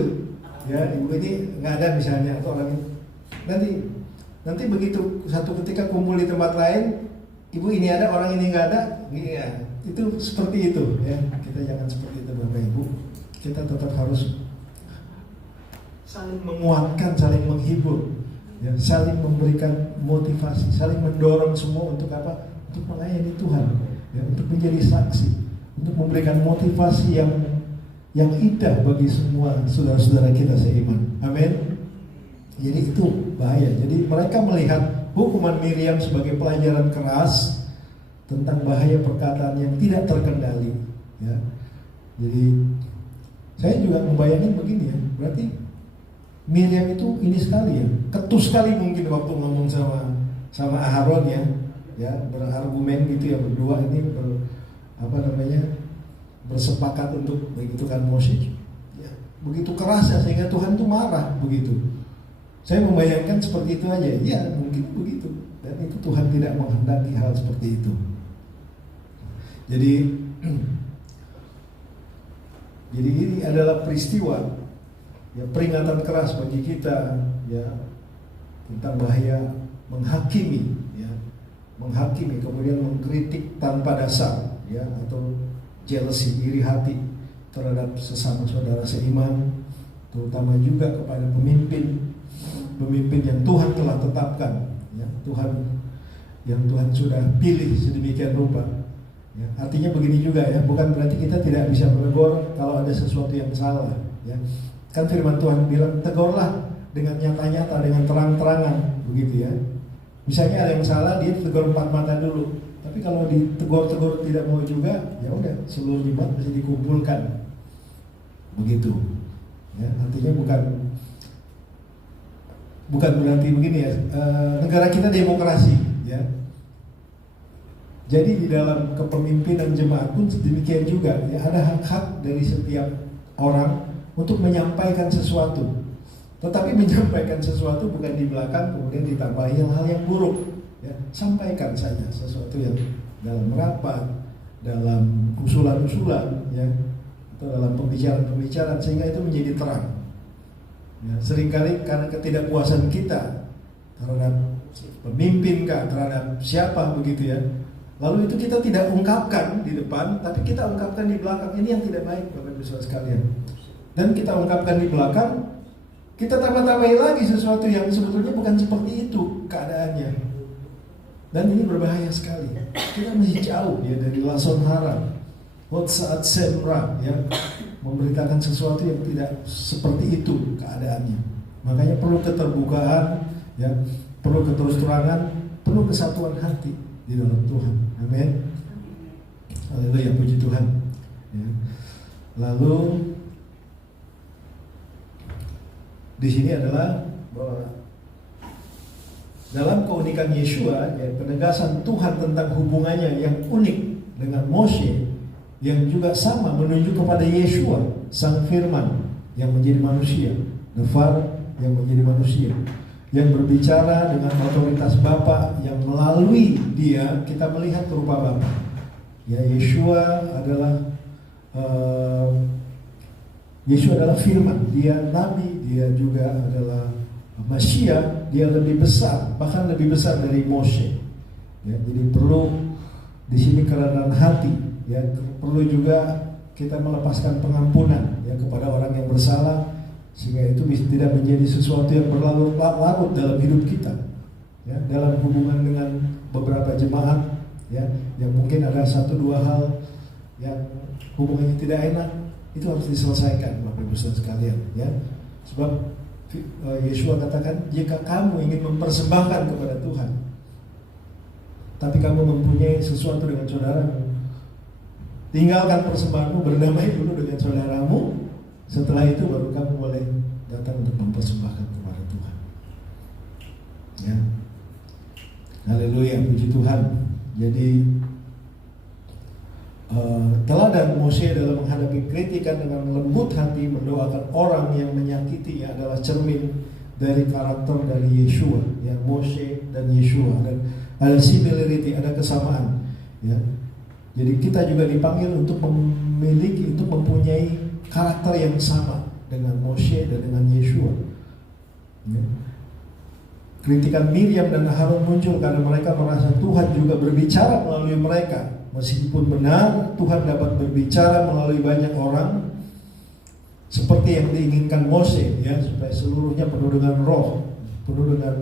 Ya, ibu ini nggak ada misalnya, atau orang ini. Nanti begitu satu ketika kumpul di tempat lain, ibu ini ada, orang ini nggak ada. Ya, itu seperti itu, ya. Kita jangan seperti itu, Bapak Ibu. Kita tetap harus saling menguatkan, saling menghibur, ya, saling memberikan motivasi, saling mendorong semua untuk apa? Untuk melayani Tuhan, ya, untuk menjadi saksi, untuk memberikan motivasi yang indah bagi semua saudara-saudara kita seiman. Amin. Jadi itu bahaya. Jadi mereka melihat hukuman Miriam sebagai pelajaran keras tentang bahaya perkataan yang tidak terkendali, ya. Jadi saya juga membayangin begini ya, berarti Miriam itu ini sekali ya, ketus sekali mungkin waktu ngomong sama Aharon ya, berargumen gitu ya, berdua ini bersepakat untuk begitukan Moses. Ya, begitu keras ya, sehingga Tuhan tuh marah begitu. Saya membayangkan seperti itu aja, ya mungkin begitu. Dan itu Tuhan tidak menghendaki hal seperti itu. Jadi ini adalah peristiwa, ya, peringatan keras bagi kita, ya, tentang bahaya menghakimi, ya, kemudian mengkritik tanpa dasar, ya, atau jealousy, iri hati terhadap sesama saudara seiman, terutama juga kepada pemimpin yang Tuhan telah tetapkan, ya, yang Tuhan sudah pilih sedemikian rupa. Ya, artinya begini juga ya, bukan berarti kita tidak bisa menegur kalau ada sesuatu yang salah, ya. Kan firman Tuhan bilang tegurlah dengan nyata-nyata, dengan terang-terangan, begitu ya. Misalnya ada yang salah, dia tegur 4 mata dulu. Tapi kalau ditegur tidak mau juga, ya udah seluruh jemaat mesti dikumpulkan, begitu. Ya, artinya bukan berarti begini ya. Negara kita demokrasi, ya. Jadi di dalam kepemimpinan jemaat pun demikian juga, ya, ada hak-hak dari setiap orang untuk menyampaikan sesuatu. Tetapi menyampaikan sesuatu bukan di belakang kemudian ditambahi hal yang buruk, ya. Sampaikan saja sesuatu yang dalam rapat, dalam usulan-usulan, ya, atau dalam pembicaraan-pembicaraan, sehingga itu menjadi terang. Ya, seringkali karena ketidakpuasan kita terhadap pemimpin terhadap siapa begitu ya, lalu itu kita tidak ungkapkan di depan, tapi kita ungkapkan di belakang. Ini yang tidak baik, Bapak Ibu Saudara sekalian. Dan kita ungkapkan di belakang, kita tambah-tambahin lagi sesuatu yang sebetulnya bukan seperti itu keadaannya. Dan ini berbahaya sekali. Kita masih jauh ya dari lason hara, saat semra, ya, memberitakan sesuatu yang tidak seperti itu keadaannya. Makanya perlu keterbukaan, ya, perlu keterus-terangan, perlu kesatuan hati di dalam Tuhan. Amin. Haleluya, puji Tuhan. Ya. Lalu di sini adalah bahwa dalam keunikan Yeshua, ya, penegasan Tuhan tentang hubungannya yang unik dengan Moshe, yang juga sama menunjuk kepada Yeshua, Sang Firman yang menjadi manusia, Nefar yang menjadi manusia, yang berbicara dengan otoritas Bapa, yang melalui dia kita melihat rupa Bapa. Ya, Yeshua adalah Firman, dia Nabi, dia juga adalah Mesias, dia lebih besar, bahkan lebih besar dari Moshe. Ya, jadi perlu Di sini kerendahan hati, ya. Perlu juga kita melepaskan pengampunan, ya, kepada orang yang bersalah, sehingga itu tidak menjadi sesuatu yang berlarut-larut dalam hidup kita, ya. Dalam hubungan dengan beberapa jemaat, ya, yang mungkin ada 1-2 hal yang hubungannya tidak enak, itu harus diselesaikan, Bapak Ibu Saudara sekalian, ya. Sebab Yeshua katakan, jika kamu ingin mempersembahkan kepada Tuhan, tapi kamu mempunyai sesuatu dengan saudaramu, tinggalkan persembahanmu, berdamai dulu dengan saudaramu. Setelah itu baru kamu boleh datang untuk mempersembahkan kepada Tuhan, ya. Haleluya, puji Tuhan. Jadi teladan Mose dalam menghadapi kritikan dengan lembut hati, mendoakan orang yang menyakitinya adalah cermin dari karakter dari Yeshua, ya. Mose dan Yeshua, dan ada similarity, ada kesamaan, ya. Jadi kita juga dipanggil untuk mempunyai karakter yang sama dengan Mose dan dengan Yeshua, ya. Kritikan Miriam dan Harun muncul karena mereka merasa Tuhan juga berbicara melalui mereka. Meskipun benar Tuhan dapat berbicara melalui banyak orang, seperti yang diinginkan Mose, ya, supaya seluruhnya penuh dengan roh, penuh dengan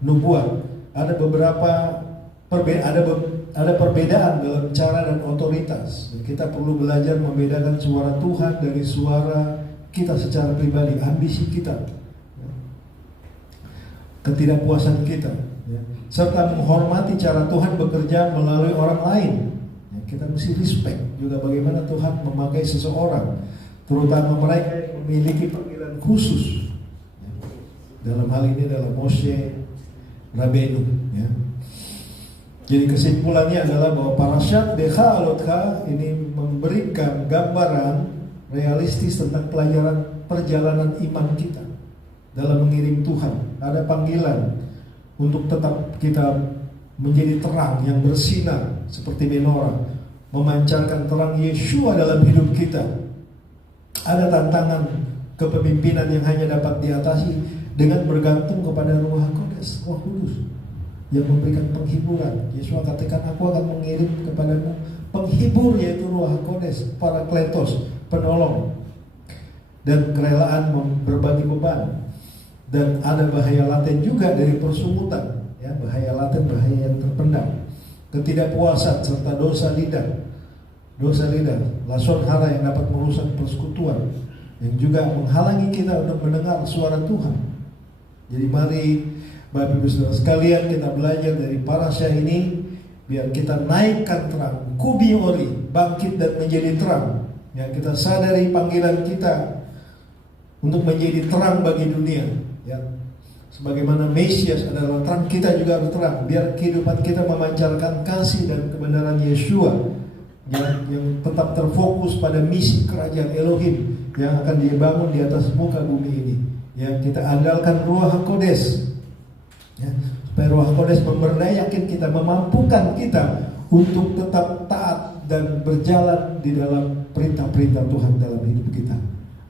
nubuat. Ada beberapa perbedaan dalam cara dan otoritas. Dan kita perlu belajar membedakan suara Tuhan dari suara kita secara pribadi, ambisi kita, ya, ketidakpuasan kita, ya, serta menghormati cara Tuhan bekerja melalui orang lain. Ya, kita mesti respect juga bagaimana Tuhan memakai seseorang, terutama mereka yang memiliki panggilan khusus, ya. Dalam hal ini adalah Moshe Rabenu, ya. Jadi kesimpulannya adalah bahwa Parashat Decha Alotcha ini memberikan gambaran realistis tentang perjalanan iman kita dalam mengiring Tuhan. Ada panggilan untuk tetap kita menjadi terang yang bersinar seperti menorah, memancarkan terang Yeshua dalam hidup kita. Ada tantangan kepemimpinan yang hanya dapat diatasi dengan bergantung kepada Ruach Kodes, Roh Kudus, yang memberikan penghiburan. Yesus katakan, aku akan mengirim kepadamu penghibur, yaitu Ruach Kodes, Parakletos, penolong, dan kerelaan berbagi beban. Dan ada bahaya laten juga dari persungutan, ya, bahaya laten, bahaya yang terpendam, ketidakpuasan serta dosa lidah, lason hara yang dapat merusak persekutuan, yang juga menghalangi kita untuk mendengar suara Tuhan. Jadi mari Bapak Ibu Saudara sekalian, kita belajar dari parasha ini, biar kita naikkan terang, kubiori, bangkit dan menjadi terang. Ya, kita sadari panggilan kita untuk menjadi terang bagi dunia, ya. Sebagaimana Mesias adalah terang, kita juga harus terang. Biar kehidupan kita memancarkan kasih dan kebenaran Yeshua, yang tetap terfokus pada misi kerajaan Elohim yang akan dibangun di atas muka bumi ini. Yang kita andalkan Ruach Kodes, ya, supaya Ruach Kodes memberdayakan kita, memampukan kita untuk tetap taat dan berjalan di dalam perintah-perintah Tuhan dalam hidup kita.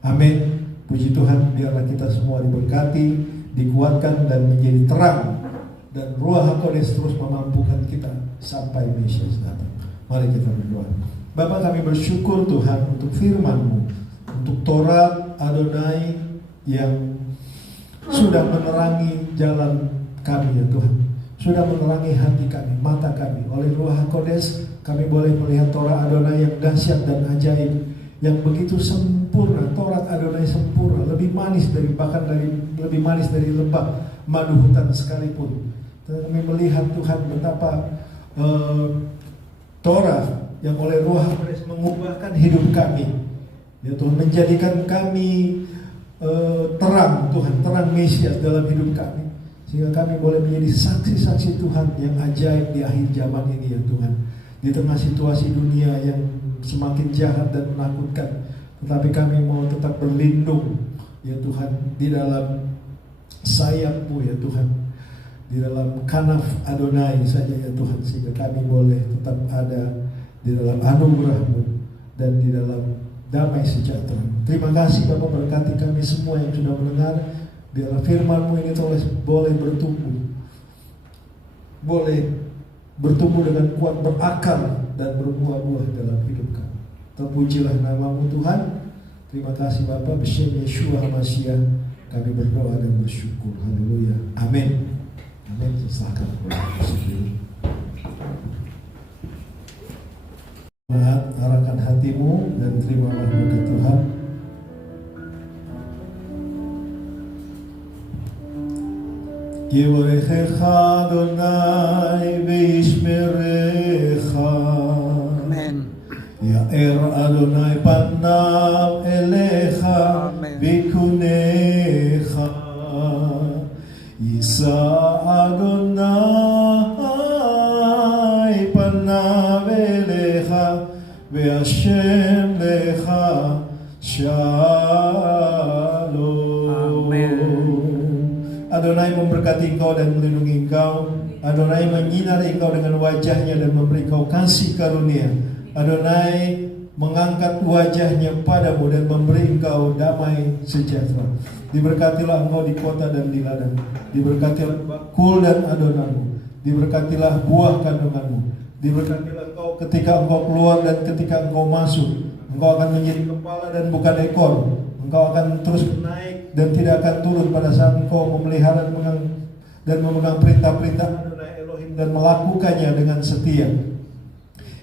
Amin. Puji Tuhan, biarlah kita semua diberkati, dikuatkan dan menjadi terang, dan Ruach Kodes terus memampukan kita sampai Mesias datang. Mari kita berdoa. Bapa, kami bersyukur Tuhan untuk firman-Mu, untuk Taurat Adonai yang sudah menerangi jalan kami, ya Tuhan, sudah menerangi hati kami, mata kami. Oleh Ruach Kodes kami boleh melihat Taurat Adonai yang dahsyat dan ajaib, yang begitu sempurna. Taurat Adonai sempurna, lebih manis dari lembah madu hutan sekalipun. Kami melihat Tuhan betapa Taurat yang oleh Ruach Kodes mengubahkan hidup kami, ya Tuhan, menjadikan kami terang Tuhan, terang Mesias dalam hidup kami, sehingga kami boleh menjadi saksi-saksi Tuhan yang ajaib di akhir zaman ini, ya Tuhan. Di tengah situasi dunia yang semakin jahat dan menakutkan, tetapi kami mau tetap berlindung, ya Tuhan, di dalam sayap-Mu, ya Tuhan, di dalam kanaf Adonai saja, ya Tuhan, sehingga kami boleh tetap ada di dalam anugerah-Mu dan di dalam damai sejahtera. Terima kasih Bapak, berkati kami semua yang sudah mendengar. Biarlah firman-Mu ini boleh bertumbuh, boleh bertumbuh dengan kuat, berakar dan berbuah-buah dalam hidup kami. Terpujilah namamu Tuhan. Terima kasih Bapa, Besar Yeshua HaMashiach kami berdoa dan bersyukur. Haleluya. Amin. Amin. Silakan pulang sendiri. Arahkan hatimu dan terimalah berkat Tuhan. Yivarechecha Adonai v'yishmerecha. Amen. Ya'er Adonai panav elecha v'yikunecha. Yisa Adonai panav elecha v'yashem lecha shalom. Amen. Adonai memberkati engkau dan melindungi engkau. Adonai menyinari engkau dengan wajahnya dan memberi engkau kasih karunia. Adonai mengangkat wajahnya padamu dan memberi engkau damai sejahtera. Diberkatilah engkau di kota dan di ladang. Diberkatilah bakul dan adonanmu. Diberkatilah buah kandunganmu. Diberkatilah engkau ketika engkau keluar dan ketika engkau masuk. Engkau akan menjadi kepala dan bukan ekor. Engkau akan terus naik dan tidak akan turun pada saat engkau memelihara dan memegang perintah-perintah Adonai Elohim dan melakukannya dengan setia.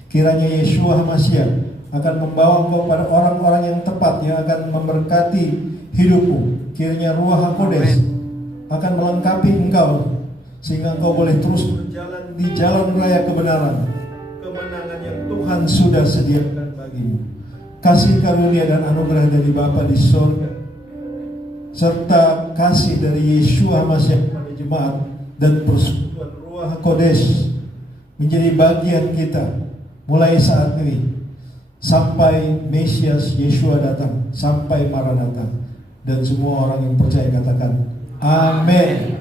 Kiranya Yeshua HaMashiach akan membawa engkau pada orang-orang yang tepat yang akan memberkati hidupmu. Kiranya Ruach HaKodesh akan melengkapi engkau sehingga engkau boleh terus berjalan di jalan raya kebenaran, kemenangan yang Tuhan sudah sediakan bagimu. Kasih karunia dan anugerah dari Bapa di surga serta kasih dari Yeshua HaMashiach kepada jemaat dan persekutuan Ruach HaKodesh menjadi bagian kita mulai saat ini sampai Mesias Yeshua datang, sampai Maranatha, dan semua orang yang percaya katakan amin.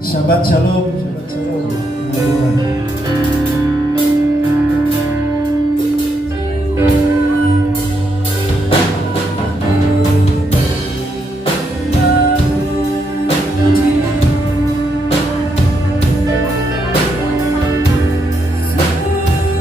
Shabbat shalom. Shabbat shalom.